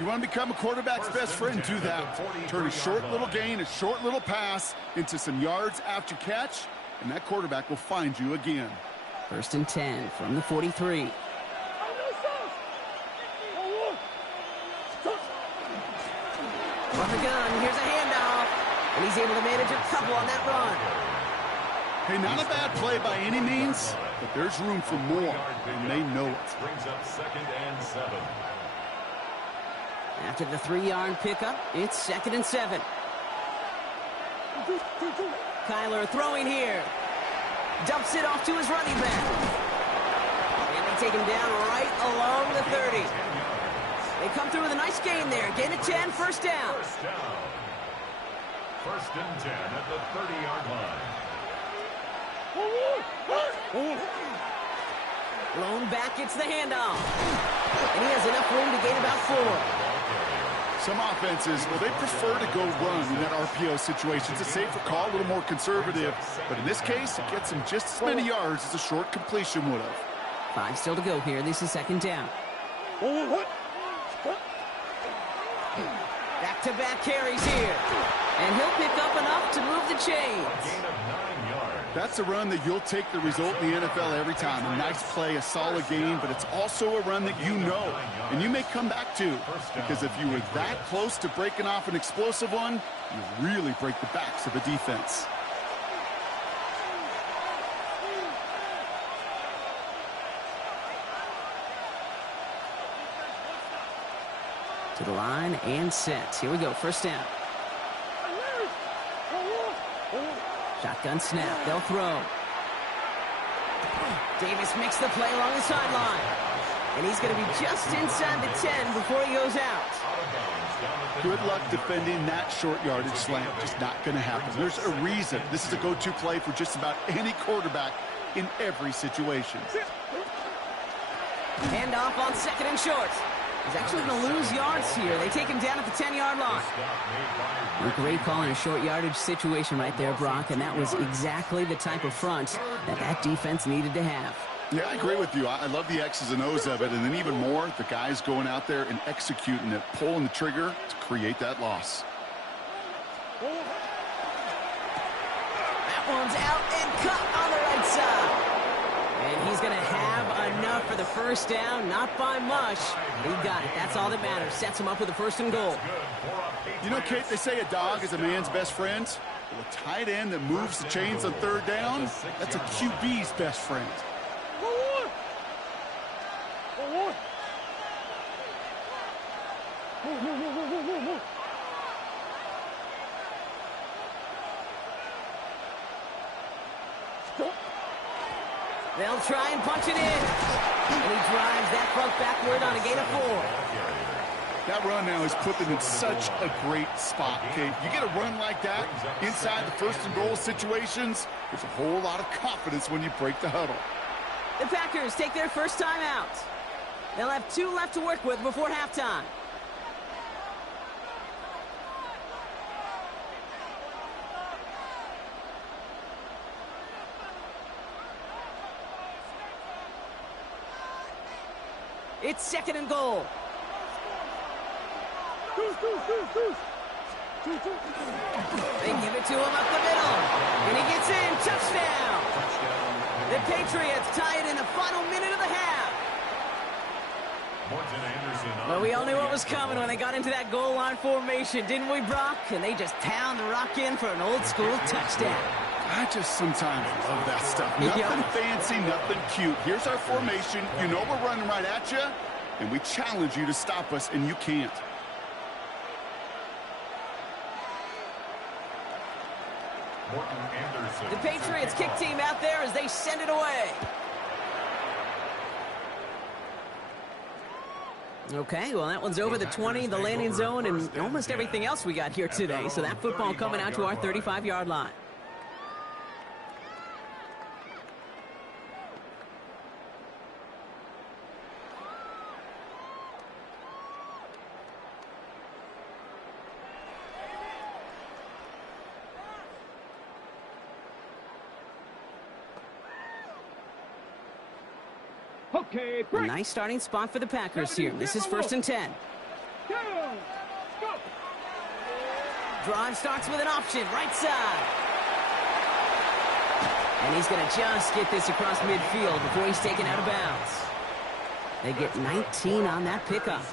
You want to become a quarterback's best friend? Do that. Turn a short little gain, a short little pass into some yards after catch, and that quarterback will find you again. First and 10 from the 43. From the gun, here's a handoff. And he's able to manage a couple on that run. Hey, not a bad play by any means, but there's room for more, and they know it. Brings up 2nd and 7. After the 3-yard pickup, it's 2nd and 7. Kyler throwing here. Dumps it off to his running back. And they take him down right along the 30. They come through with a nice gain there. Gain of 10, first down. First down. 1st and 10 at the 30-yard line. Lone back gets the handoff. And he has enough room to gain about 4. Some offenses, well, they prefer to go run in that RPO situation. It's a safer call, a little more conservative. But in this case, it gets him just as many yards as a short completion would have. 5 still to go here. This is 2nd down. Back-to-back carries here. And he'll pick up enough to move the chains. Gain of 9 yards. That's a run that you'll take the result in the NFL every time. A nice play, a solid game, but it's also a run that you know and you may come back to. Because if you were that close to breaking off an explosive one, you really break the backs of a defense. To the line and set. Here we go, first down. Shotgun snap, they'll throw. Davis makes the play along the sideline. And he's going to be just inside the 10 before he goes out. Good luck defending that short yardage slant. Just not going to happen. There's a reason. This is a go-to play for just about any quarterback in every situation. Handoff on 2nd and short. He's actually going to lose yards here. They take him down at the 10-yard line. A great call in a short yardage situation right there, Brock, and that was exactly the type of front that defense needed to have. Yeah, I agree with you. I love the X's and O's of it, and then even more, the guys going out there and executing it, pulling the trigger to create that loss. That one's out and cut on the right side. And he's going to have enough for the first down, not by much. He got it. That's all that matters. Sets him up with a 1st and goal. You know, Kate, they say a dog is a man's best friend. Well, a tight end that moves the chains on 3rd down, that's a QB's best friend. They'll try and punch it in. And he drives that front backward on a gain of 4. That run now has put them in such a great spot, Kate. You get a run like that inside the 1st and goal situations, there's a whole lot of confidence when you break the huddle. The Packers take their first time out. They'll have 2 left to work with before halftime. It's 2nd and goal. They give it to him up the middle. And he gets in. Touchdown. The Patriots tie it in the final minute of the half. But we all knew what was coming when they got into that goal line formation, didn't we, Brock? And they just pound the rock in for an old-school touchdown. I just sometimes love that stuff. Nothing fancy, nothing cute. Here's our formation. You know we're running right at you, and we challenge you to stop us, and you can't. The Patriots kick team out there as they send it away. Okay, well, that one's over the 20, the landing zone, and almost everything else we got here today. So that football coming out to our 35-yard line. Okay, A nice starting spot for the Packers here. This is 1st and 10. Go. Drive starts with an option, right side. And he's going to just get this across midfield before he's taken out of bounds. They get 19 on that pickup.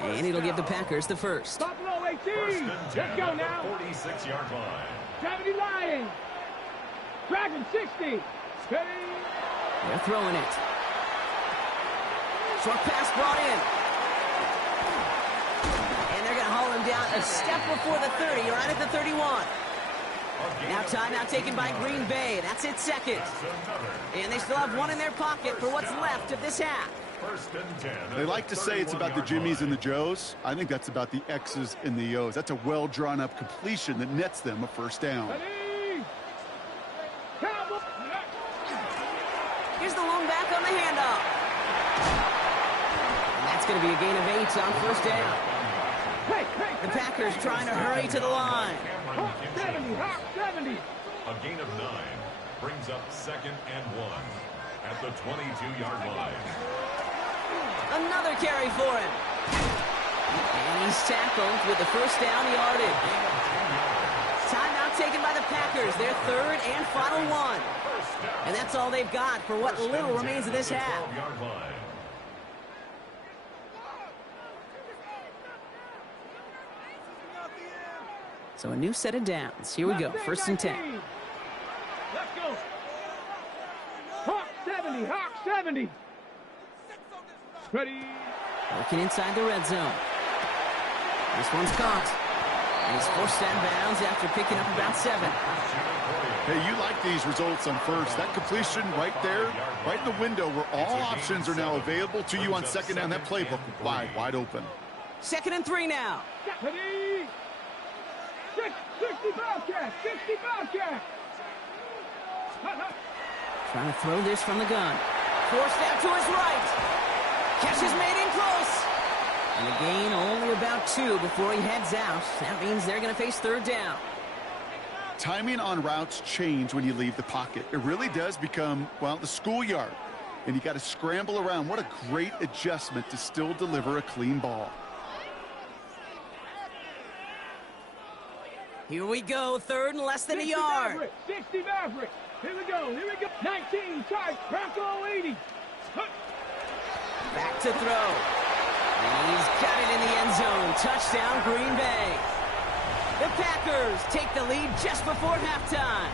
And it'll give the Packers the first. Buffalo 18. Let's go now. 46-yard line. 70 Lions. Dragon 60. Ready? They're throwing it. Short pass brought in. And they're going to haul him down a step before the 30, right at the 31. Now timeout taken by Green Bay. That's its second. And they still have one in their pocket for what's left of this half. They like to say it's about the Jimmies and the Joes. I think that's about the X's and the O's. That's a well-drawn-up completion that nets them a first down. Here's the lone back on the handoff. And that's going to be a gain of 8 on first down. The Packers trying to hurry to the line. 70, 70. A gain of 9 brings up 2nd and 1 at the 22-yard line. Another carry for him. And he's tackled with the first down yardage. Timeout taken by the Packers, their third and final one. And that's all they've got for what little remains of this half. So a new set of downs. Here we go, 1st and 10. Let's go. Hawk 70, Hawk 70. Ready. Working inside the red zone. This one's caught. And he's forced out of bounds after picking up about 7. Hey, you like these results on first. That completion right there, right in the window where all options are now available to you on second down. That playbook wide open. 2nd and 3 now. Ready. 60 Bobcat, 60 Bobcat. Trying to throw this from the gun. Forced out to his right. Catch is made in close. And a gain only about 2 before he heads out. That means they're going to face 3rd down. Timing on routes change when you leave the pocket. It really does become, well, the schoolyard. And you got to scramble around. What a great adjustment to still deliver a clean ball. Here we go, 3rd and less than a yard. Maverick, 60 Maverick. Here we go, here we go. 19 tight, Bronco 80. Back to throw. And he's got it in the end zone. Touchdown, Green Bay. The Packers take the lead just before halftime.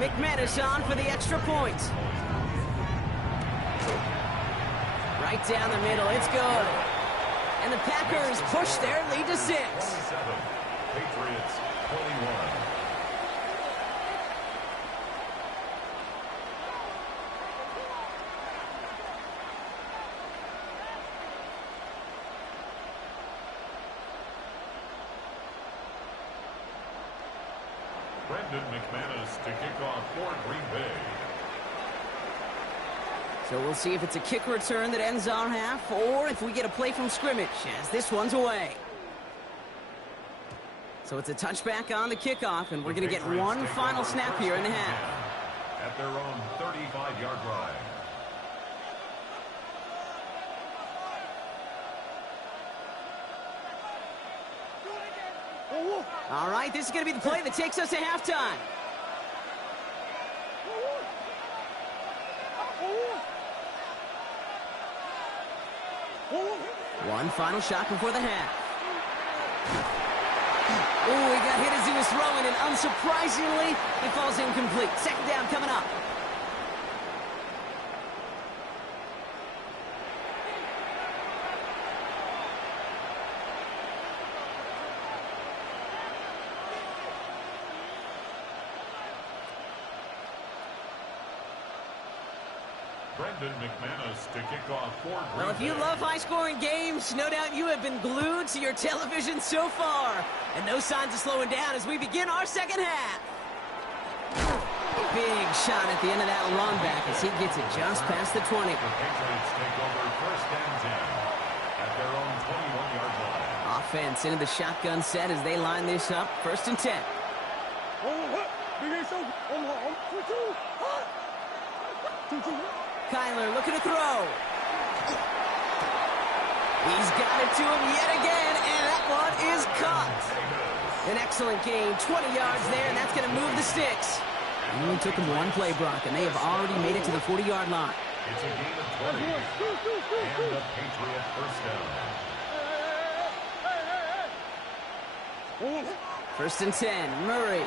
McManus on for the extra point. Right down the middle, it's good. And the Packers push their lead to 6. Patriots 21. Brendan McManus to kick off for Green Bay. So we'll see if it's a kick return that ends our half or if we get a play from scrimmage as this one's away. So it's a touchback on the kickoff, and we're going to get one final snap here in the half. At their own 35-yard line. All right, this is going to be the play that takes us to halftime. One final shot before the half. Oh, he got hit as he was throwing, and unsurprisingly, it falls incomplete. 2nd down coming up. Brendan McManus to kick off for Green Bay. Well, if you love high-scoring games, no doubt you have been glued to your television so far. And no signs of slowing down as we begin our second half. Big shot at the end of that run back as he gets it just past the 20. The Patriots take over 1st and 10 at their own 21-yard line. Offense into the shotgun set as they line this up. 1st and 10. Kyler looking to throw. He's got it to him yet again, and that one is caught. An excellent gain, 20 yards there, and that's going to move the sticks. It only took them one play, Brock, and they have already made it to the 40-yard line. It's a gain of 20, and the Patriot first down. 1st and 10, Murray.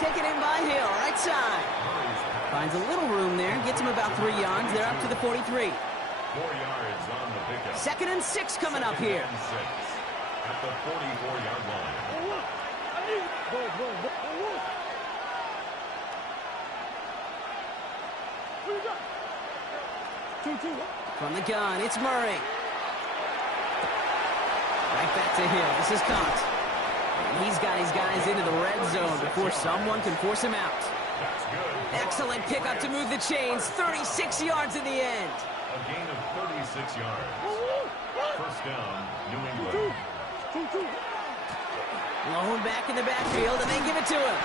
Taken in by Hill, right side. Finds a little room there, gets him about 3 yards. They're up to the 43. 4 yards on the pickup. 2nd and 6 coming up here. Second and 6 at the 44-yard line. From the gun, it's Murray. Right back to Hill. This is caught. And he's got his guys into the red zone before someone can force him out. That's good. Excellent pickup to move the chains. 36 yards in the end. A gain of 36 yards. First down, New England. Blown back in the backfield, and they give it to him.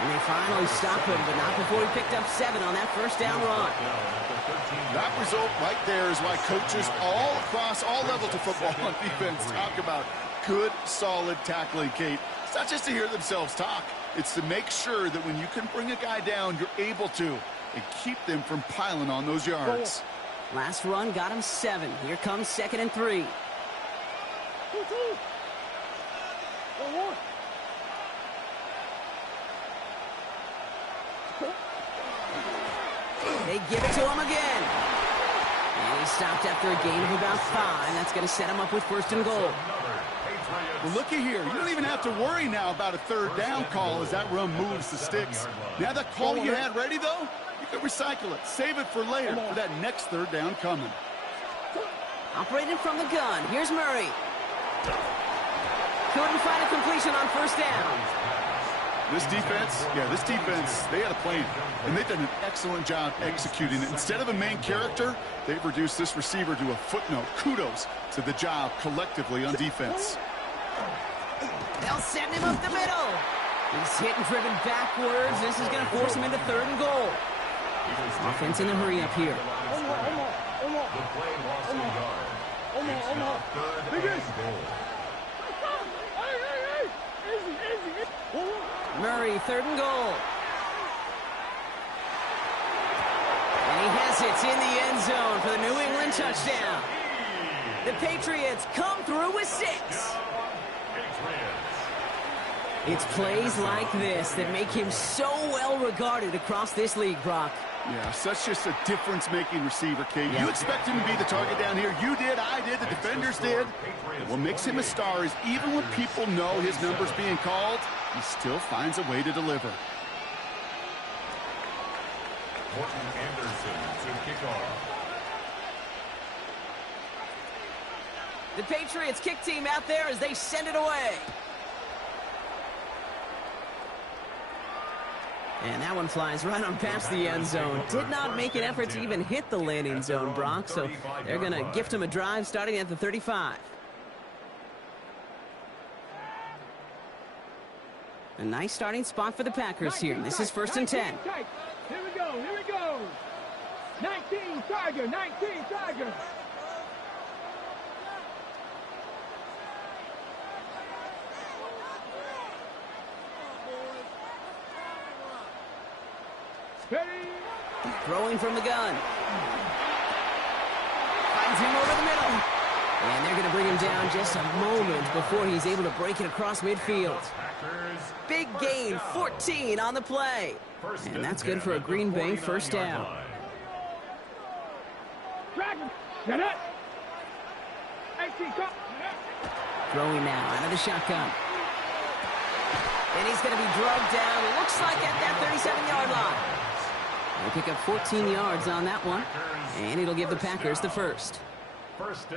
And they finally stop him, but not before he picked up 7 on that first down run. That result right there is why coaches all across all levels of football on defense talk about good, solid tackling, Kate. It's not just to hear themselves talk. It's to make sure that when you can bring a guy down, you're able to, and keep them from piling on those yards. Last run got him 7. Here comes 2nd and 3. They give it to him again. And he stopped after a gain of about 5. That's going to set him up with 1st and goal. Well, looky here. You don't even have to worry now about a 3rd down call as that run moves the sticks. Now that call you had ready, though, you can recycle it. Save it for later for that next 3rd down coming. Operating from the gun. Here's Murray. Couldn't find a completion on 1st down. This defense, they had a plan, and they've done an excellent job executing it. Instead of a main character, they've reduced this receiver to a footnote. Kudos to the job collectively on defense. They'll send him up the middle. He's hit and driven backwards. This is going to force him into 3rd and goal. Offense in a hurry up here. The play lost a yard. It's now 3rd and goal. Murray, 3rd and goal. And he has it in the end zone for the New England touchdown. The Patriots come through with 6. It's plays like this that make him so well regarded across this league, Brock. Yeah, such just a difference-making receiver, Kate. You expect him to be the target down here. You did, I did, the defenders did. What makes him a star is even when people know his number's being called, he still finds a way to deliver. Morton Anderson to kick off. The Patriots kick team out there as they send it away. And that one flies right on past the end zone. Did not make an effort to even hit the landing zone, Brock, so they're going to gift him a drive starting at the 35. A nice starting spot for the Packers here. This is 1st and 10. Here we go, here we go. 19 Tiger, 19 Tiger. Throwing from the gun. Finds him over the middle. And they're going to bring him down just a moment before he's able to break it across midfield. Big gain, 14 on the play. And that's good for a Green Bay 1st down. Throwing now out of the shotgun. And he's going to be drugged down, looks like at that 37-yard line. They pick up 14 yards on that one, and it'll give the Packers the 1st.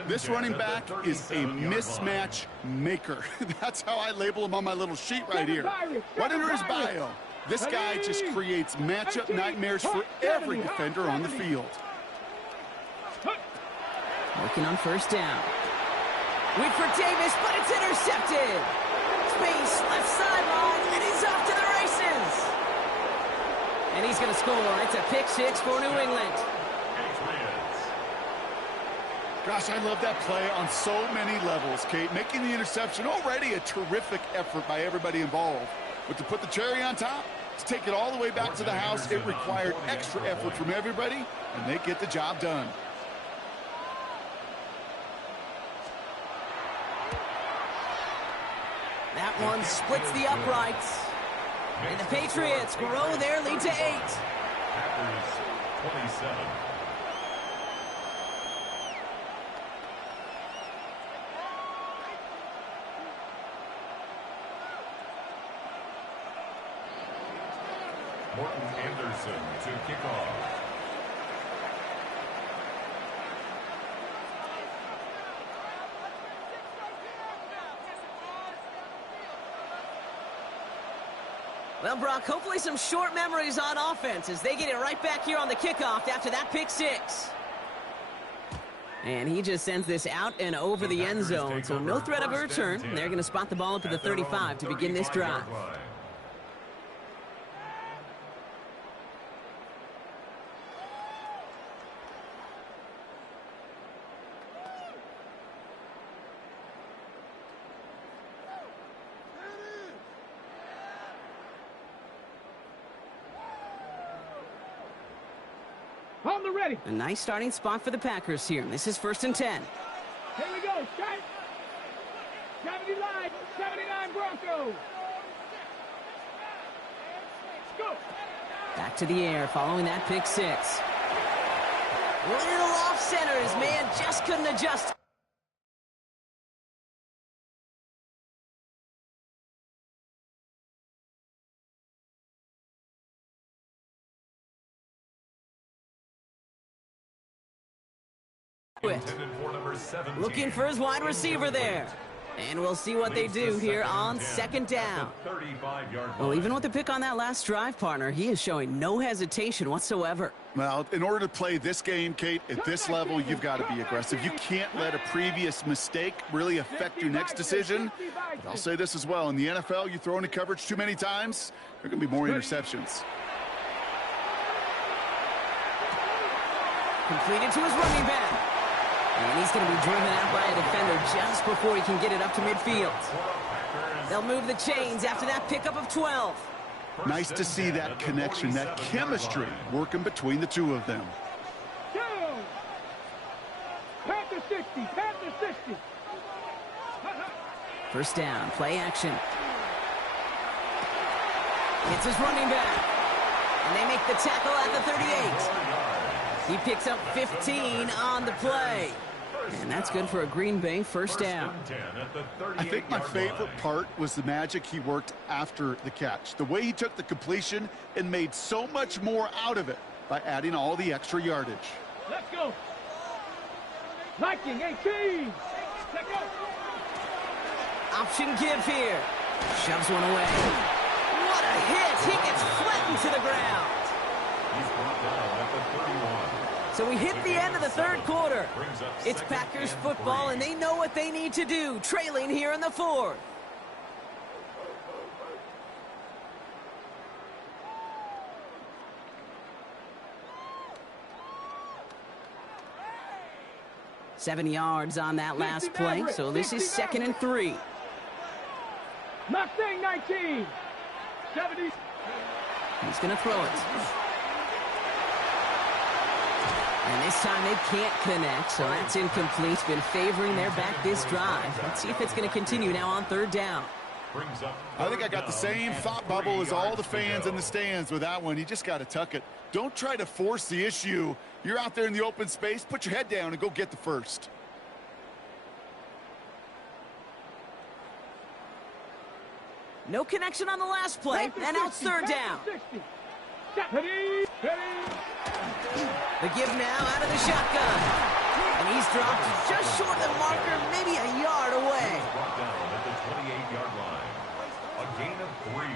This running back is a mismatch maker. That's how I label him on my little sheet right here. Right under his bio, this guy just creates matchup nightmares for every defender on the field. Working on 1st down. Wait for Davis, but it's intercepted. Space, left sideline, and he's off to the races. And he's going to score. It's a pick 6 for New England. Gosh, I love that play on so many levels, Kate. Making the interception, already a terrific effort by everybody involved. But to put the cherry on top, to take it all the way back to the house, it required extra effort from everybody, and they get the job done. That one splits the uprights. And the Patriots grow their lead to 8. Packers 27. Morton Anderson to kick off. Well, Brock, hopefully some short memories on offense as they get it right back here on the kickoff after that pick 6. And he just sends this out and over the end zone, so no threat of a return. They're going to spot the ball up at the 35 to begin this drive. On the ready. A nice starting spot for the Packers here. This is 1st and 10. Here we go. Shot. 79 Broncos. Go. Back to the air following that pick 6. Little off center. His man just couldn't adjust. Looking for his wide receiver there. And we'll see what they do here on 2nd down. Well, even with the pick on that last drive, partner, he is showing no hesitation whatsoever. Well, in order to play this game, Kate, at this level, you've got to be aggressive. You can't let a previous mistake really affect your next decision. But I'll say this as well. In the NFL, you throw into coverage too many times, there are going to be more interceptions. Completed to his running back. And he's going to be driven out by a defender just before he can get it up to midfield. They'll move the chains after that pickup of 12. Nice to see that connection, that chemistry working between the two of them. Down. Panther 60. Panther 60. 1st down. Play action. It's his running back. And they make the tackle at the 38. He picks up 15 on the play. And that's good for a Green Bay 1st down. I think my favorite part was the magic he worked after the catch. The way he took the completion and made so much more out of it by adding all the extra yardage. Let's go. Viking 18. Let's go. Option give here. Shoves one away. What a hit. He gets flattened to the ground. He's brought down at the 31. So we hit the end of the 3rd quarter. It's Packers football, and they know what they need to do, trailing here in the 4th. Seven yards on that last play, so this is 2nd and 3. Mustang 19. 70. He's going to throw it. And this time they can't connect, so that's incomplete. Been favoring their back this drive. Let's see if it's going to continue now on 3rd down. I think I got the same thought bubble as all the fans in the stands with that one. You just got to tuck it. Don't try to force the issue. You're out there in the open space. Put your head down and go get the first. No connection on the last play, and now it's 3rd down. The give now out of the shotgun. And he's dropped just short of the marker, maybe a yard away. Brought down at the 28-yard line. A gain of 3.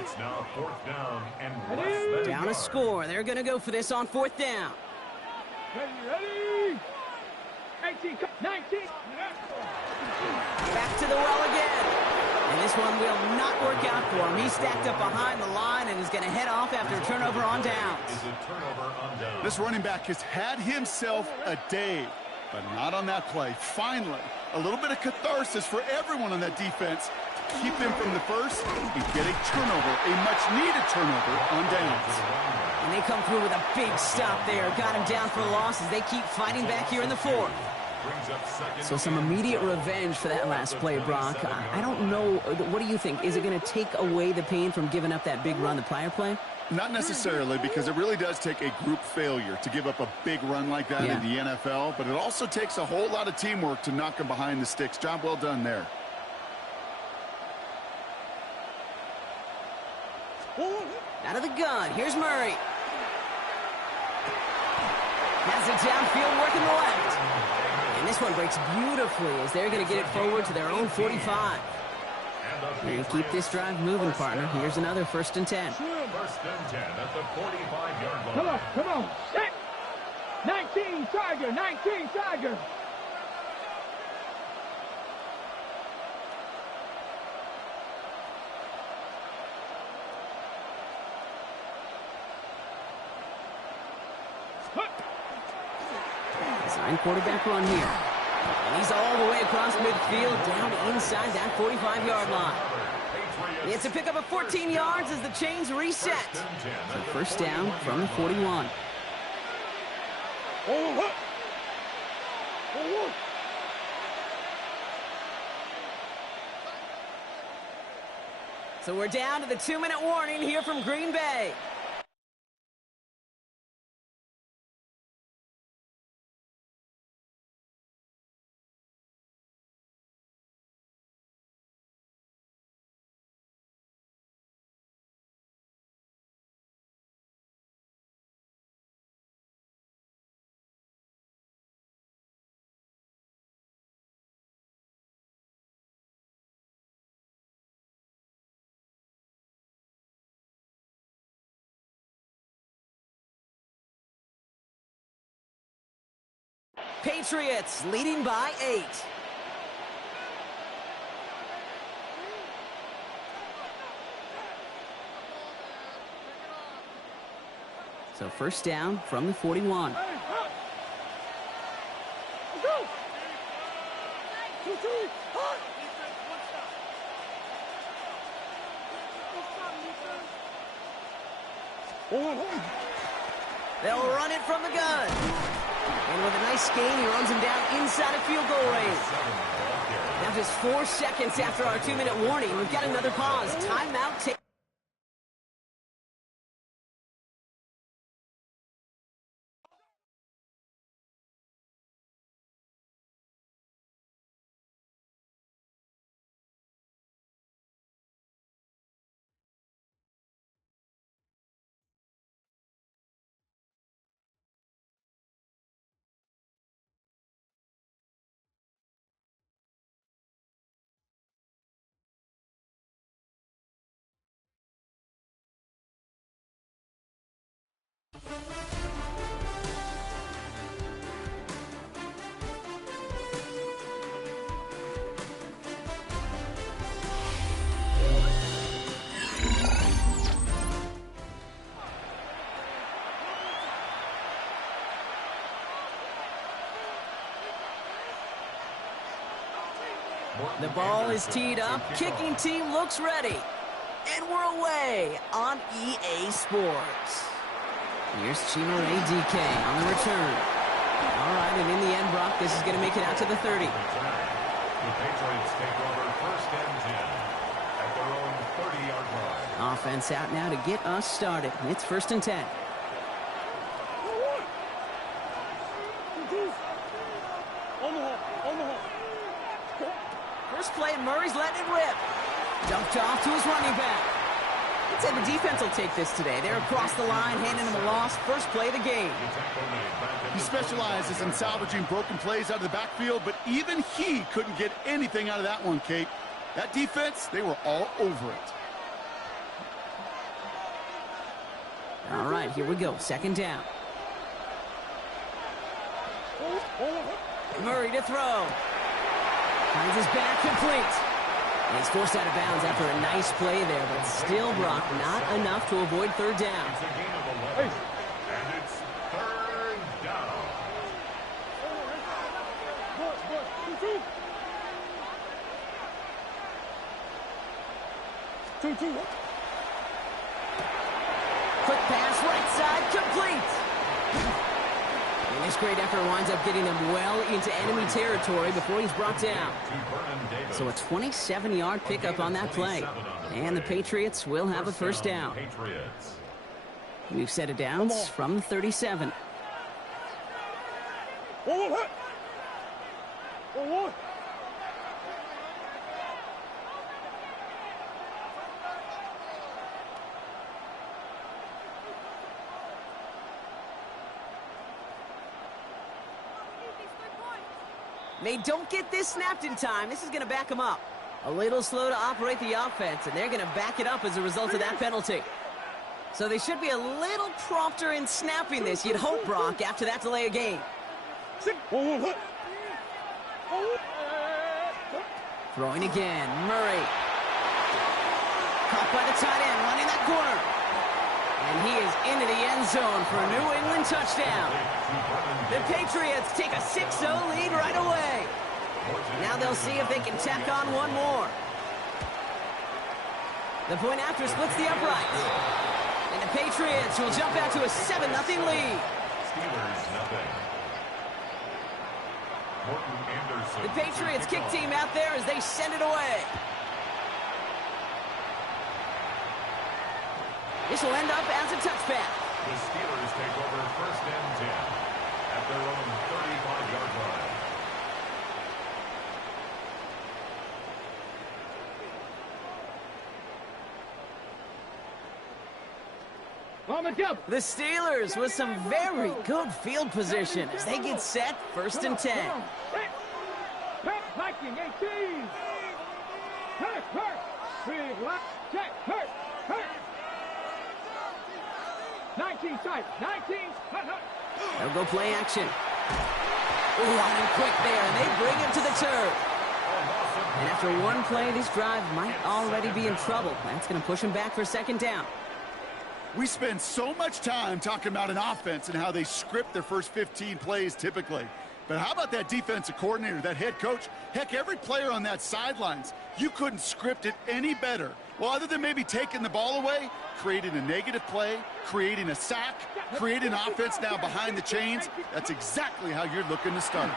It's now 4th down and less than a Down a yard. score. They're going to go for this on 4th down. Ready. 18, 19. Back to the well again. And this one will not work out for him. He's stacked up behind the line and is going to head off after a turnover on downs. This running back has had himself a day, but not on that play. Finally, a little bit of catharsis for everyone on that defense to keep them from the first and get a turnover, a much-needed turnover on downs. And they come through with a big stop there. Got him down for a loss as they keep fighting back here in the 4th. So some immediate revenge for that last play, Brock. I don't know. What do you think? Is it going to take away the pain from giving up that big run the prior play? Not necessarily, because it really does take a group failure to give up a big run like that in the NFL, but it also takes a whole lot of teamwork to knock them behind the sticks. Job well done there. Out of the gun, here's Murray. Has it downfield, working the left. And this one breaks beautifully as they're going to get it forward to their own 45. And keep this drive moving, partner. Here's another 1st and 10. 1st and 10 at the 45-yard line. Come on, come on. Set. 19, Tiger, 19, Tiger. Design quarterback run here. And he's all the way across midfield, down inside that 45-yard line. It's a pickup of 14 yards as the chains reset. So 1st down from the 41. So we're down to the 2-minute warning here from Green Bay. Patriots leading by 8. So 1st down from the 41. They'll run it from the gun. And with a nice gain, he runs him down inside of field goal range. Now just 4 seconds after our 2-minute warning, we've got another pause. Timeout taken. The ball is teed up. Kicking team looks ready. And we're away on EA Sports. Here's Chimere DK on the return. All right, and in the end, Brock, this is going to make it out to the 30. The Patriots take over 1st and 10 at their own 30-yard line. Offense out now to get us started. It's 1st and 10. First play, and Murray's letting it rip. Dumped off to his running back. I'd say the defense will take this today. They're across the line, handing him a loss. First play of the game. He specializes in salvaging broken plays out of the backfield, but even he couldn't get anything out of that one, Kate. That defense, they were all over it. All right, here we go. 2nd down. Murray to throw. Finds his back complete. And he's forced out of bounds after a nice play there, but still, Brock, not enough to avoid 3rd down. It's a gain of 11, and it's 3rd down. Quick pass right side, complete. And This great effort winds up getting him well into enemy territory before he's brought down. So a 27-yard pickup on that play. And the Patriots will have a first down. We've set it down from the 37. They don't get this snapped in time. This is going to back them up. A little slow to operate the offense, and they're going to back it up as a result of that penalty. So they should be a little prompter in snapping this, you'd hope, Brock, after that delay of game. Throwing again, Murray. Caught by the tight end, running that corner. And he is into the end zone for a New England touchdown. The Patriots take a 6-0 lead right away. Now they'll see if they can tack on one more. The point after splits the uprights. And the Patriots will jump out to a 7-0 lead. The Patriots kick team out there as they send it away. This will end up as a touchback. The Steelers take over first and 10 at their own 35-yard line. The Steelers with some very good field position as they get set first and 10. Viking 18. Hurt. Big left. Check. Hurt. 19 tight. 19. Hurt. They'll go play action. Running quick there, and they bring him to the turf. And after one play, this drive might already be in trouble. That's going to push him back for second down. We spend so much time talking about an offense and how they script their first 15 plays typically. But how about that defensive coordinator, that head coach? Heck, every player on that sidelines, you couldn't script it any better. Well, other than maybe taking the ball away, creating a negative play, creating a sack, creating an offense now behind the chains, that's exactly how you're looking to start.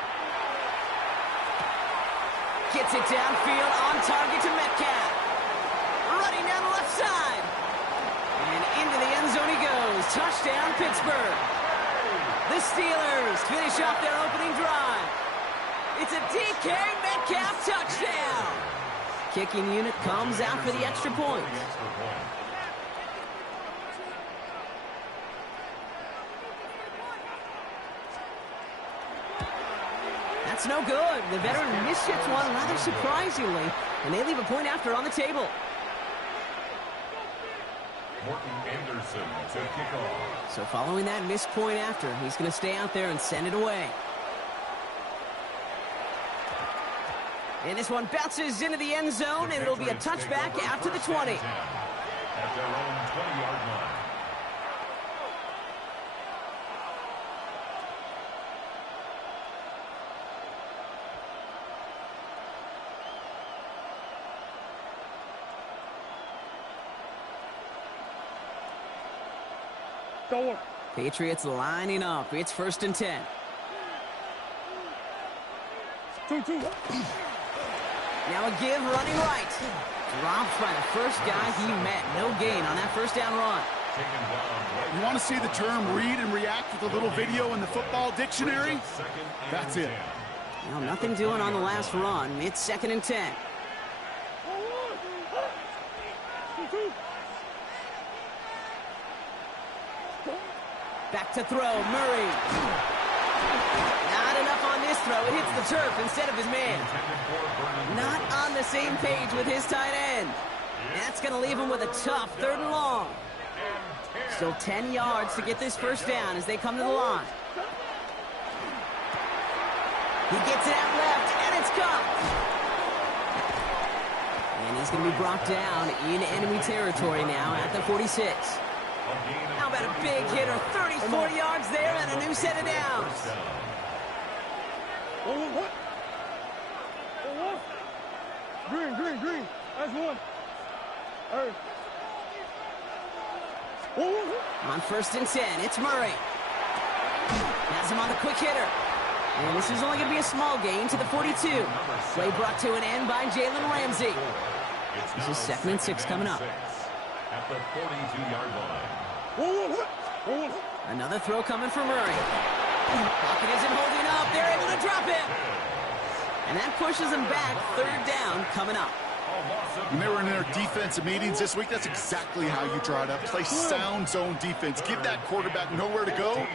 Gets it downfield, on target to Metcalf. Running down the left side. And into the end zone he goes. Touchdown, Pittsburgh. The Steelers finish off their opening drive. It's a DK Metcalf touchdown. Kicking unit comes out for the extra point. That's no good. The veteran mishits one rather surprisingly, and they leave a point after on the table. Morton Anderson to kick off. So following that missed point after, he's going to stay out there and send it away. And this one bounces into the end zone, and it'll be a touchback out to the 20. At their own 20-yard line. Patriots lining up. It's first and 10. 2-2. Now a give running right. Drops by the first guy he met. No gain on that first down run. You want to see the term read and react with a little video in the football dictionary? That's it. Now nothing doing on the last run. It's second and 10. Back to throw, Murray. Not enough on this throw. It hits the turf instead of his man. Not on the same page with his tight end. That's going to leave him with a tough third and long. Still 10 yards to get this first down as they come to the line. He gets it out left, and it's caught. And he's going to be brought down in enemy territory now at the 46. How about a big hitter? 34 yards there and a new set of downs. Green. That's one. On first and 10, it's Murray. Has him on the quick hitter. And this is only going to be a small gain to the 42. Play brought to an end by Jalen Ramsey. This is 2nd and 6 coming up. At the 42-yard line. Another throw coming from Murray. Pocket isn't holding up. They're able to drop him. And that pushes them back. 3rd down coming up. When they were in their defensive meetings this week, that's exactly how you draw it up. Play sound zone defense. Give that quarterback nowhere to go.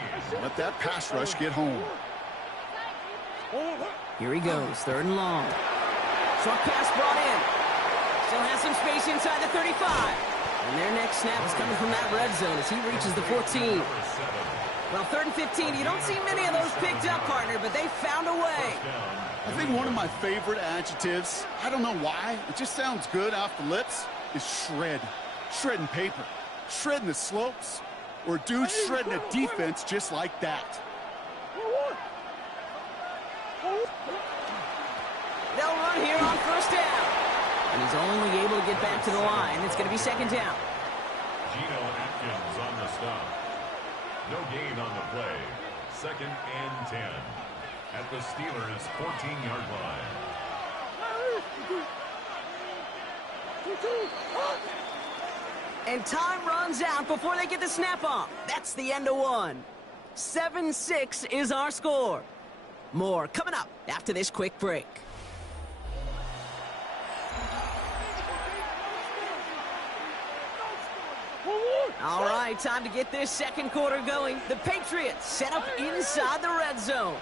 Let that pass rush get home. Here he goes, 3rd and long. Short pass brought in. Still has some space inside the 35. And their next snap is coming from that red zone as he reaches the 14. Well, 3rd and 15, you don't see many of those picked up, partner, but they found a way. I think one of my favorite adjectives, I don't know why, it just sounds good off the lips, is shred. Shredding paper. Shredding the slopes. Or dude shredding a defense just like that. They'll run here on 1st down. And he's only able to get back to the line. It's going to be 2nd down. Geno Atkins on the stop. No gain on the play. 2nd and 10. At the Steelers' 14-yard line. And time runs out before they get the snap off. That's the end of one. 7-6 is our score. More coming up after this quick break. All right, time to get this 2nd quarter going. The Patriots set up inside the red zone.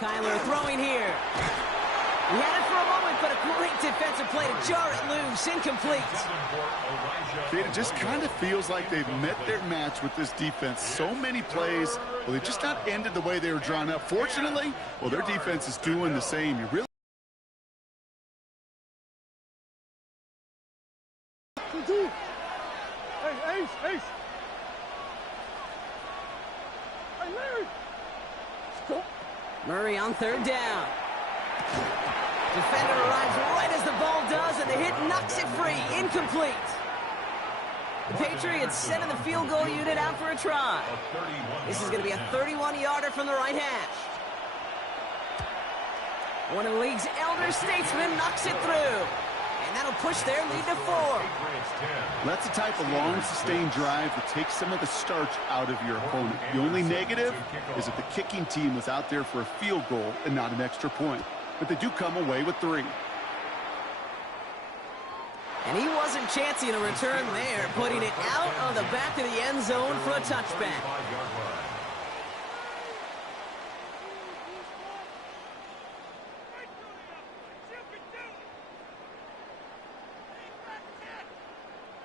Kyler throwing here. He had it for a moment, but a great defensive play to jar it loose. Incomplete. It just kind of feels like they've met their match with this defense. So many plays, well, they just not ended the way they were drawn up. Fortunately, well, their defense is doing the same. You really Ace. Hey, Larry. Stop. Murray on 3rd down. Defender arrives right as the ball does, and the hit knocks it free. Incomplete. The Patriots sending the field goal unit out for a try. This is going to be a 31-yarder from the right hash. One of the league's elder statesmen knocks it through. And that'll push their lead to 4. That's the type of long, sustained drive that takes some of the starch out of your opponent. The only negative is that the kicking team was out there for a field goal and not an extra point. But they do come away with 3. And he wasn't chancing a return there, putting it out of the back of the end zone for a touchback.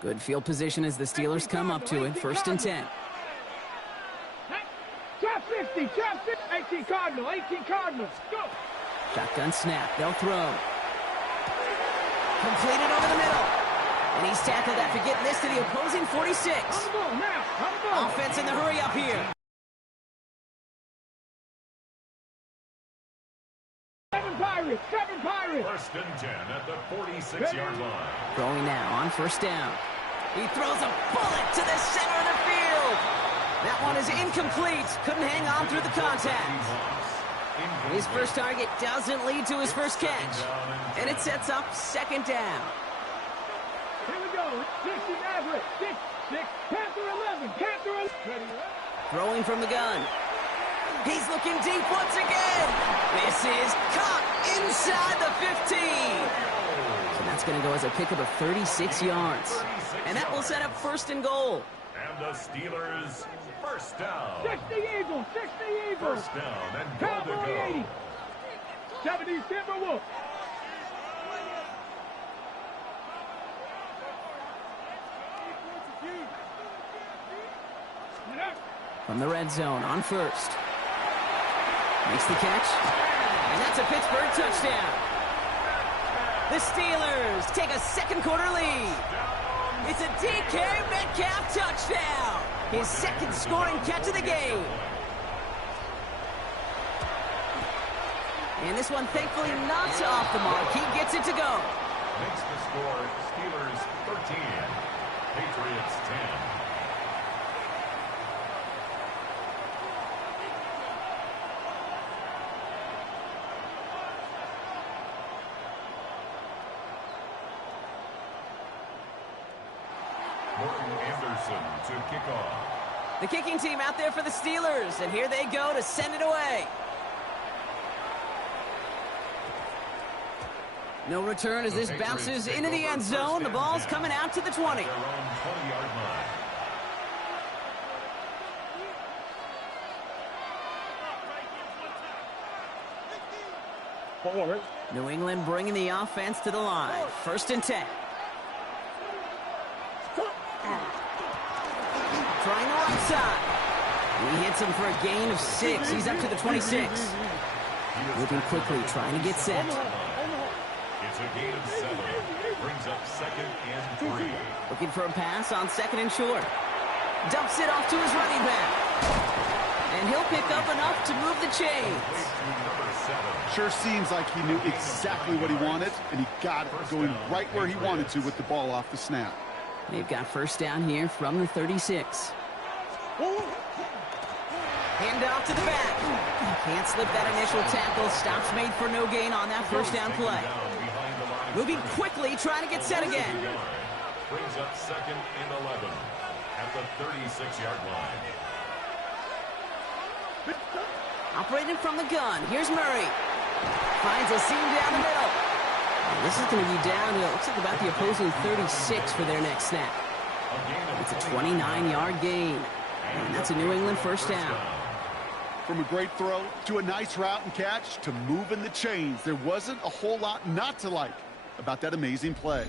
Good field position as the Steelers come up to it. 1st and 10. Trap 50, 18 Cardinals, go! Shotgun snap, they'll throw. Completed over the middle. And he's tackled after getting this to the opposing 46. Offense in the hurry up here. 7 Pirates. 1st and 10 at the 46-yard line. Throwing now on 1st down. He throws a bullet to the center of the field. That one is incomplete. Couldn't hang on through the contact. His first target doesn't lead to his first catch. And it sets up 2nd down. Here we go. 60 Maverick. 6. Panther 11. Throwing from the gun. He's looking deep once again. This is caught inside the 15. So that's going to go as a pickup of 36 yards. And that will set up 1st and goal. And the Steelers, 1st down. 60 Eagles. 1st down and goal to Cowboy go. 80. 70 Timberwolves. From the red zone on 1st. Makes the catch. And that's a Pittsburgh touchdown. The Steelers take a 2nd quarter lead. It's a DK Metcalf touchdown. His 2nd scoring catch of the game. And this one thankfully not off the mark. He gets it to go. Makes the score Steelers 13 Patriots 10. Morton Anderson to kick off. The kicking team out there for the Steelers, and here they go to send it away. No return as this bounces into the end zone. The ball's coming out to the 20. Their own 20-yard line. New England bringing the offense to the line. 1st and 10. Trying the right side. He hits him for a gain of 6. He's up to the 26. Moving quickly, trying to get set. It's a gain of 7. Brings up 2nd and 3. Looking for a pass on 2nd and short. Dumps it off to his running back. And he'll pick up enough to move the chains. Sure seems like he knew exactly what he wanted, and he got it going right where he wanted to with the ball off the snap. They've got 1st down here from the 36. Hand off to the back. Can't slip that initial tackle. Stops made for no gain on that 1st down play. Moving quickly, trying to get set again. Brings up 2nd and 11 at the 36-yard line. Operating from the gun. Here's Murray. Finds a seam down the middle. This is going to be down to, it looks like about the opposing 36 for their next snap. It's a 29-yard gain. And that's a New England 1st down. From a great throw to a nice route and catch to moving the chains, there wasn't a whole lot not to like about that amazing play.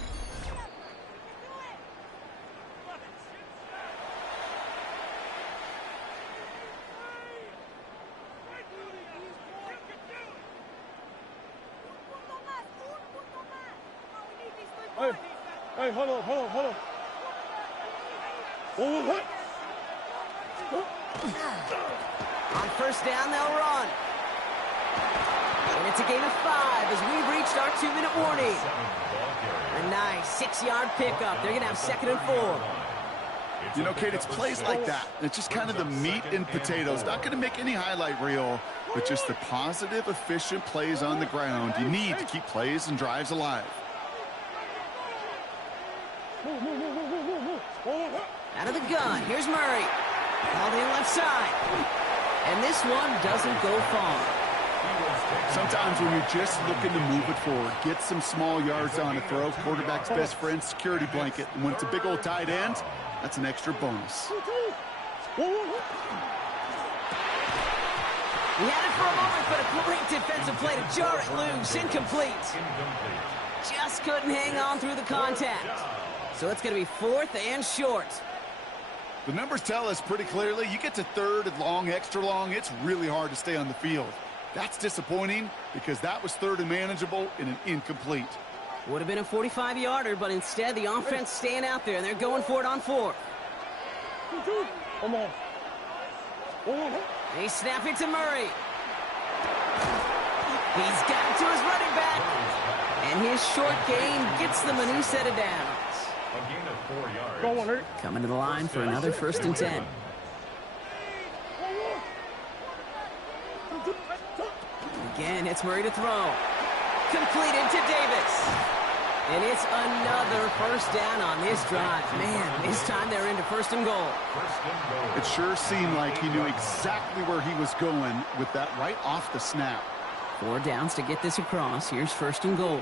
Hey, hold on. On 1st down, they'll run. And it's a gain of 5 as we've reached our 2-minute warning. A nice 6-yard pickup. They're going to have 2nd and 4. You know, Kate, it's plays like that. It's just kind of the meat and potatoes. Not going to make any highlight reel, but just the positive, efficient plays on the ground. You need to keep plays and drives alive. Out of the gun, here's Murray. Called in left side. And this one doesn't go far. Sometimes when you're just looking to move it forward, get some small yards on a throw, quarterback's best friend, security blanket. And when it's a big old tight end, that's an extra bonus. He had it for a moment, but a great defensive play to jar it loose. Incomplete. Just couldn't hang on through the contact. So it's going to be 4th and short. The numbers tell us pretty clearly, you get to 3rd and long, extra long, it's really hard to stay on the field. That's disappointing because that was 3rd and manageable and an incomplete. Would have been a 45-yarder, but instead the offense staying out there, and they're going for it on 4th. Come on. They snap it to Murray. He's got it to his running back. And his short gain gets them a new set of downs. A gain of 4 yards. Coming to the line for another 1st and 10. Again, it's Murray to throw. Completed to Davis. And it's another 1st down on this drive. Man, this time they're into 1st and goal. It sure seemed like he knew exactly where he was going with that right off the snap. 4 downs to get this across. Here's 1st and goal.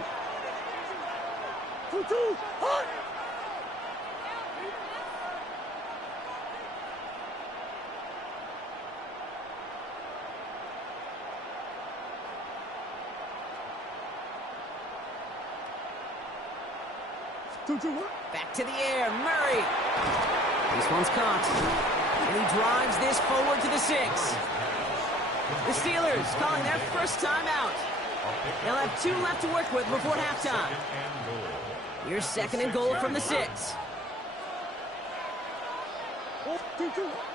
Back to the air, Murray. This one's caught. And he drives this forward to the 6. The Steelers calling their 1st time out. They'll have 2 left to work with before halftime. Here's 2nd and goal from the 6.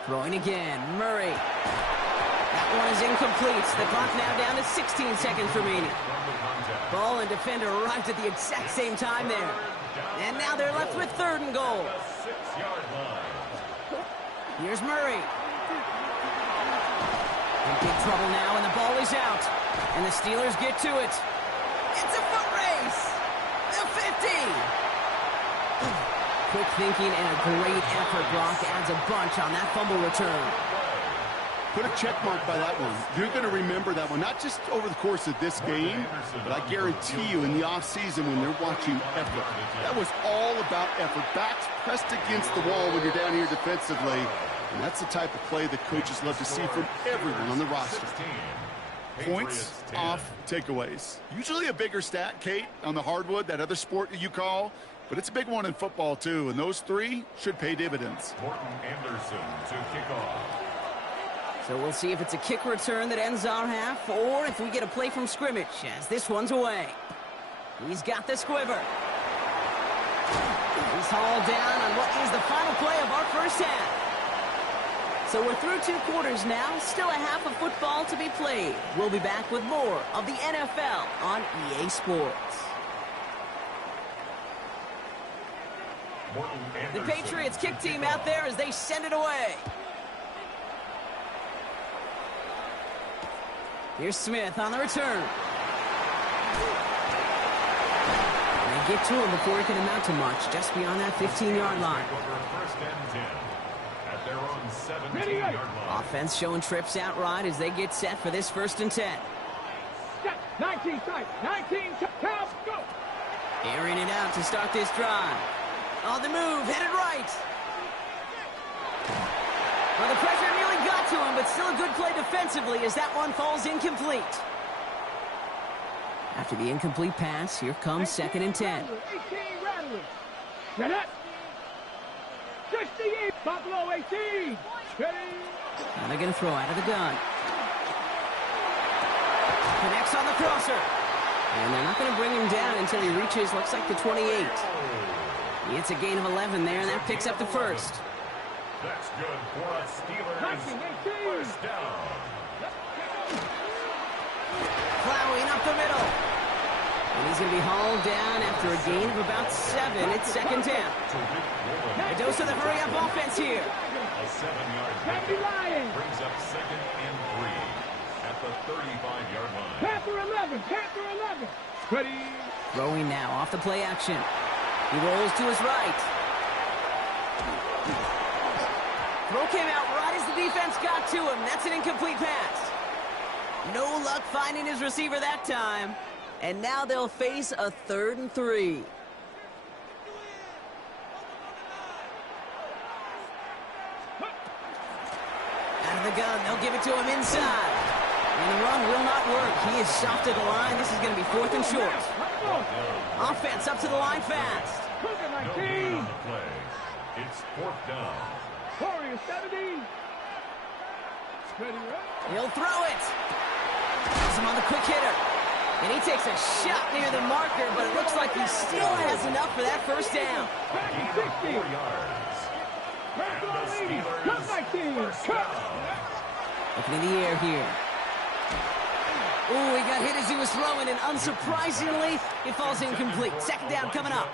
Throwing again, Murray. That one is incomplete. The clock now down to 16 seconds remaining. Ball and defender arrived at the exact same time there. And now they're left with 3rd and goal. 6-yard line. Here's Murray. In big trouble now, and the ball is out. And the Steelers get to it. It's a foot race. The 50. Quick thinking and a great effort. Brock adds a bunch on that fumble return. Put a check mark by that one. You're going to remember that one, not just over the course of this game, but I guarantee you in the offseason when they're watching effort. That was all about effort. Backs pressed against the wall when you're down here defensively, and that's the type of play that coaches love to see from everyone on the roster. Points off takeaways. Usually a bigger stat, Kate, on the hardwood, that other sport that you call, but it's a big one in football too, and those three should pay dividends. Morton Anderson to kick off. So we'll see if it's a kick return that ends our half, or if we get a play from scrimmage, as this one's away. He's got the squiver. He's hauled down on what is the final play of our first half. So we're through 2 quarters now, still a half of football to be played. We'll be back with more of the NFL on EA Sports. The Patriots kick team out there as they send it away. Here's Smith on the return. They get to him before he can amount to much, just beyond that 15-yard line. First and 10 at their own 17-yard line. Offense showing trips out right as they get set for this 1st and 10. 19 tight, 19 tight, go! Airing it out to start this drive. On the move, headed right. Well, the pressure nearly got to him, but still a good play defensively as that one falls incomplete. After the incomplete pass, here comes 2nd and 10. 18 Rattlers. Get it. 68, Buffalo 18. Ready. Now they're going to throw out of the gun. Connects on the crosser. And they're not going to bring him down until he reaches, looks like the 28. It's a gain of 11 there, and that picks up the first. That's good for a Steelers first down. Plowing up the middle. And he's going to be hauled down after a gain of about 7. It's 2nd down. A dose of the hurry-up offense here. A 7-yard pickup brings up 2nd and 3 at the 35-yard line. Panther 11, Panther 11. Ready. Throwing now off the play action. He rolls to his right. Throw came out right as the defense got to him. That's an incomplete pass. No luck finding his receiver that time. And now they'll face a 3rd and 3. Out of the gun, they'll give it to him inside. And the run will not work. He is soft at the line. This is going to be 4th and short. Offense up to the line fast. No gain on the play. It's 4th down. Warriors 70. Ready, He'll throw it. Has him on the quick hitter. And he takes a shot near the marker, but it looks like he still has enough for that 1st down. Gain of 4 yards. And the Steelers first down. Looking in the air here. Ooh, he got hit as he was throwing, and unsurprisingly, it falls incomplete. 2nd down coming up.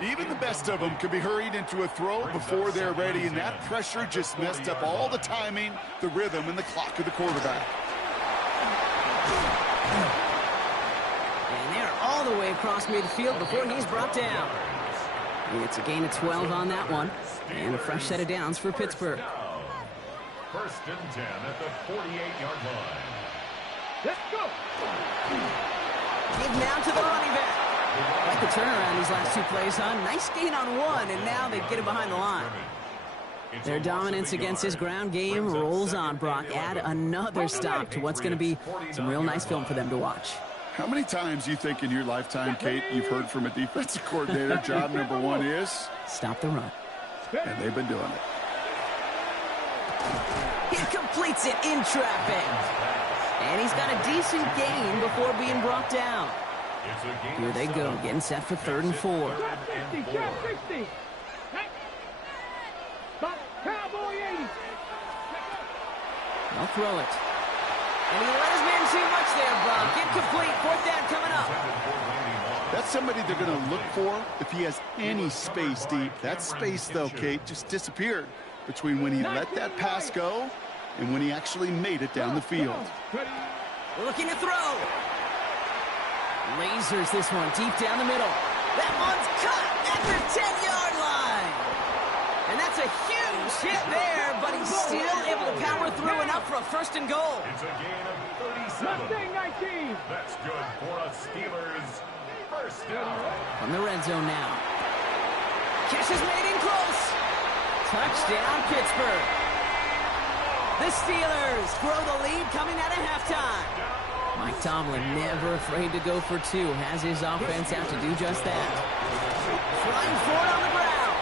Even the best of them could be hurried into a throw before they're ready, and that pressure just messed up all the timing, the rhythm, and the clock of the quarterback. And they're all the way across midfield before he's brought down. And it's a gain of 12 on that one, and a fresh set of downs for Pittsburgh. 1st and 10 at the 48-yard line. Let's go. Give now to the running back. Like the turnaround these last 2 plays, huh? Nice gain on 1, and now they get him behind the line. Their dominance against his ground game rolls on, Brock. Add another stop to what's going to be some real nice film for them to watch. How many times do you think in your lifetime, Kate, you've heard from a defensive coordinator, job number 1 is? Stop the run. And they've been doing it. He completes it in traffic. And he's got a decent gain before being brought down. Here they go, getting set for 3rd and 4. Drop 60, drop 60. Cowboy 80. They'll throw it. And he let his man too much there, Bob. Incomplete. 4th down coming up. That's somebody they're going to look for if he has any space deep. That space, though, Kate, just disappeared between when he let that pass go and when he actually made it down the field. Looking to throw. Lasers this one deep down the middle. That one's cut at the 10-yard line. And that's a huge hit there, but he's still able to power through enough for a first and goal. It's a gain of 37. 19. That's good for a Steelers first down. From the red zone now. Catch is made in close. Touchdown, Pittsburgh. The Steelers grow the lead coming out of halftime. Mike Tomlin never afraid to go for two. Has his offense out to do just that. Flying forward on the ground.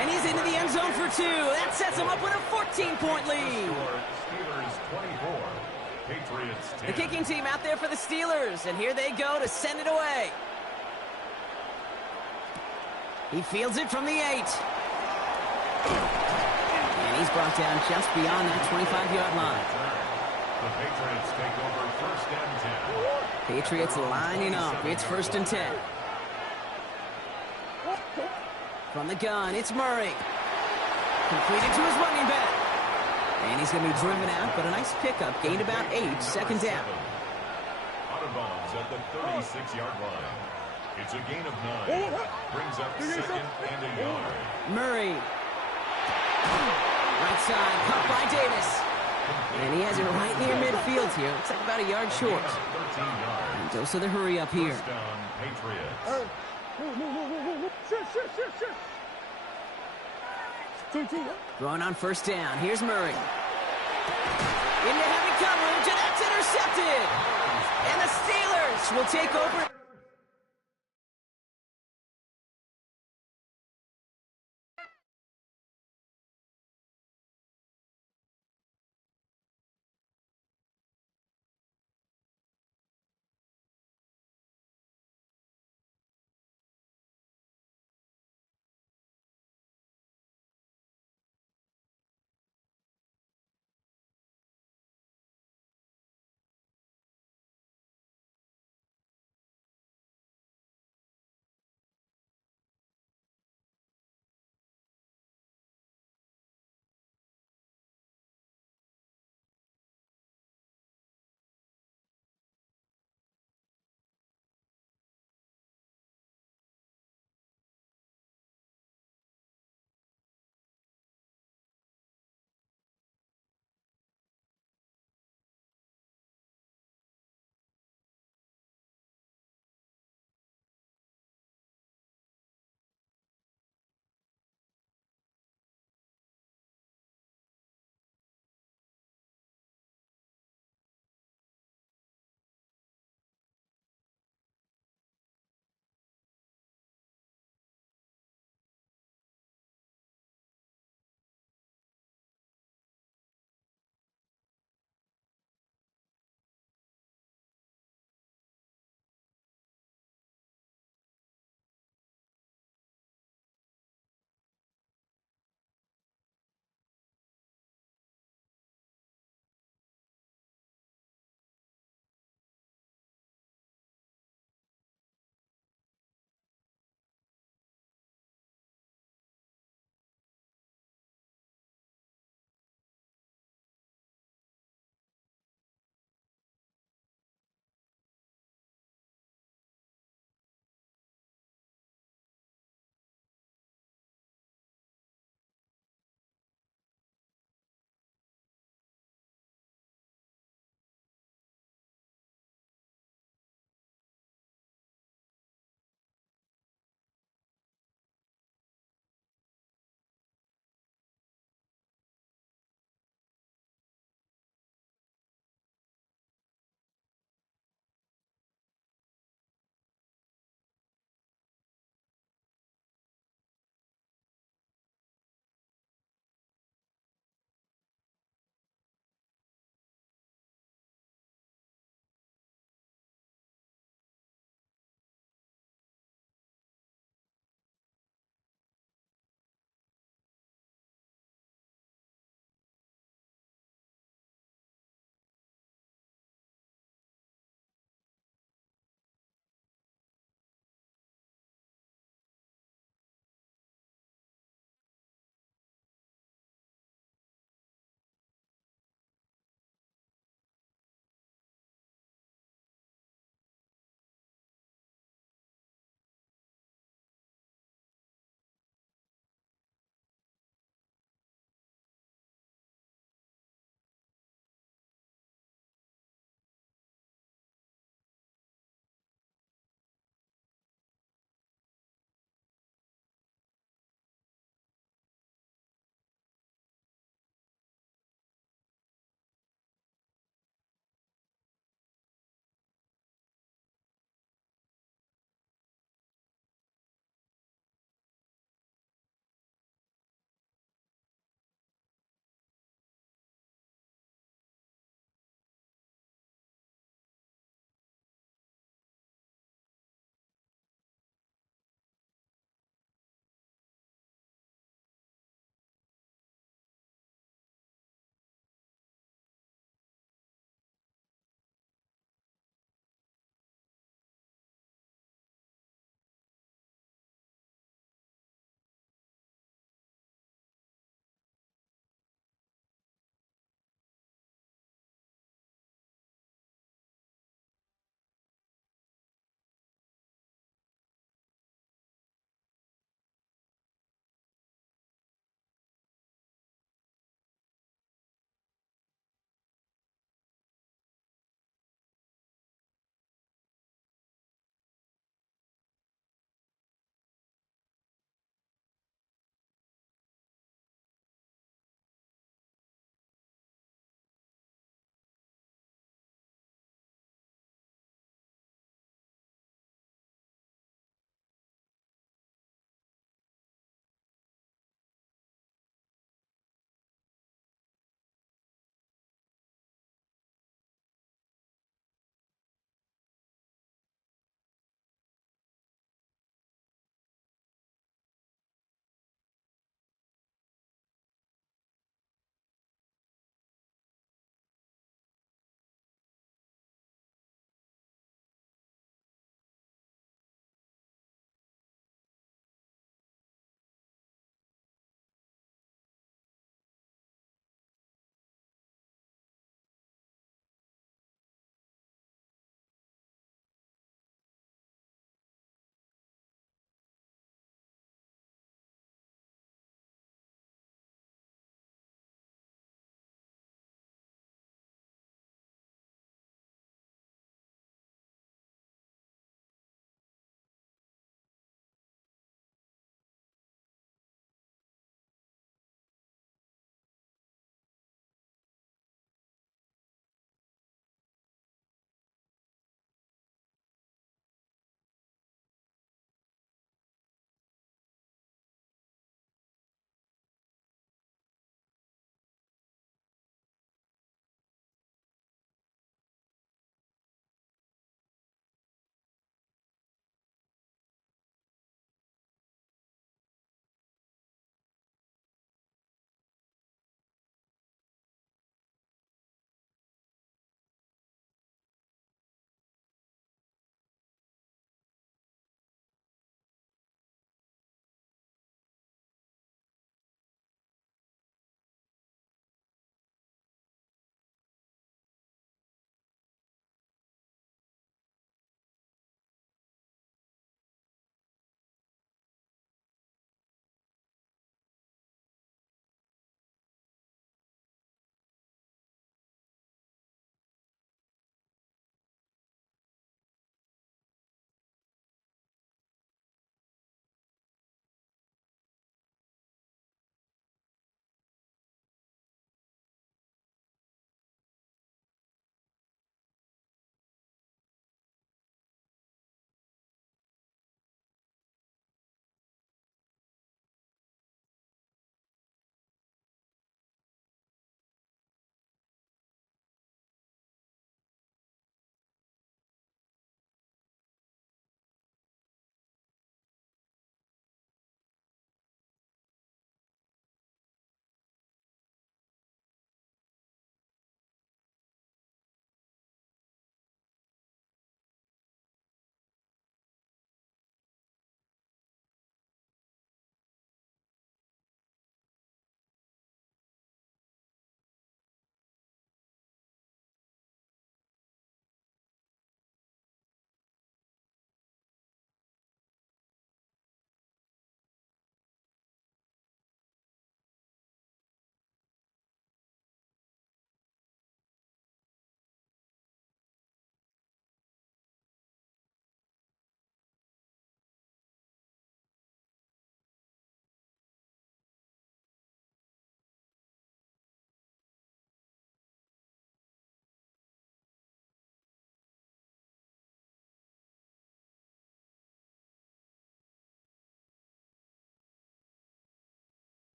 And he's into the end zone for two. That sets him up with a 14-point lead. Steelers 24, Patriots 10. The kicking team out there for the Steelers. And here they go to send it away. He fields it from the 8. And he's brought down just beyond that 25-yard line. The Patriots take over first and 10. Patriots lining up. It's first and 10. From the gun, it's Murray. Completed to his running back. And he's going to be driven out, but a nice pickup. Gained about 8, second down. Out of bounds at the 36-yard line. It's a gain of 9. Brings up second and a yard. Murray. Right side, caught by Davis. And he has it right near midfield here. Looks like about a yard short. 13 yards. And dose of the hurry up here. First down, Patriots. Going on first down. Here's Murray. Into heavy coverage, and that's intercepted. And the Steelers will take over.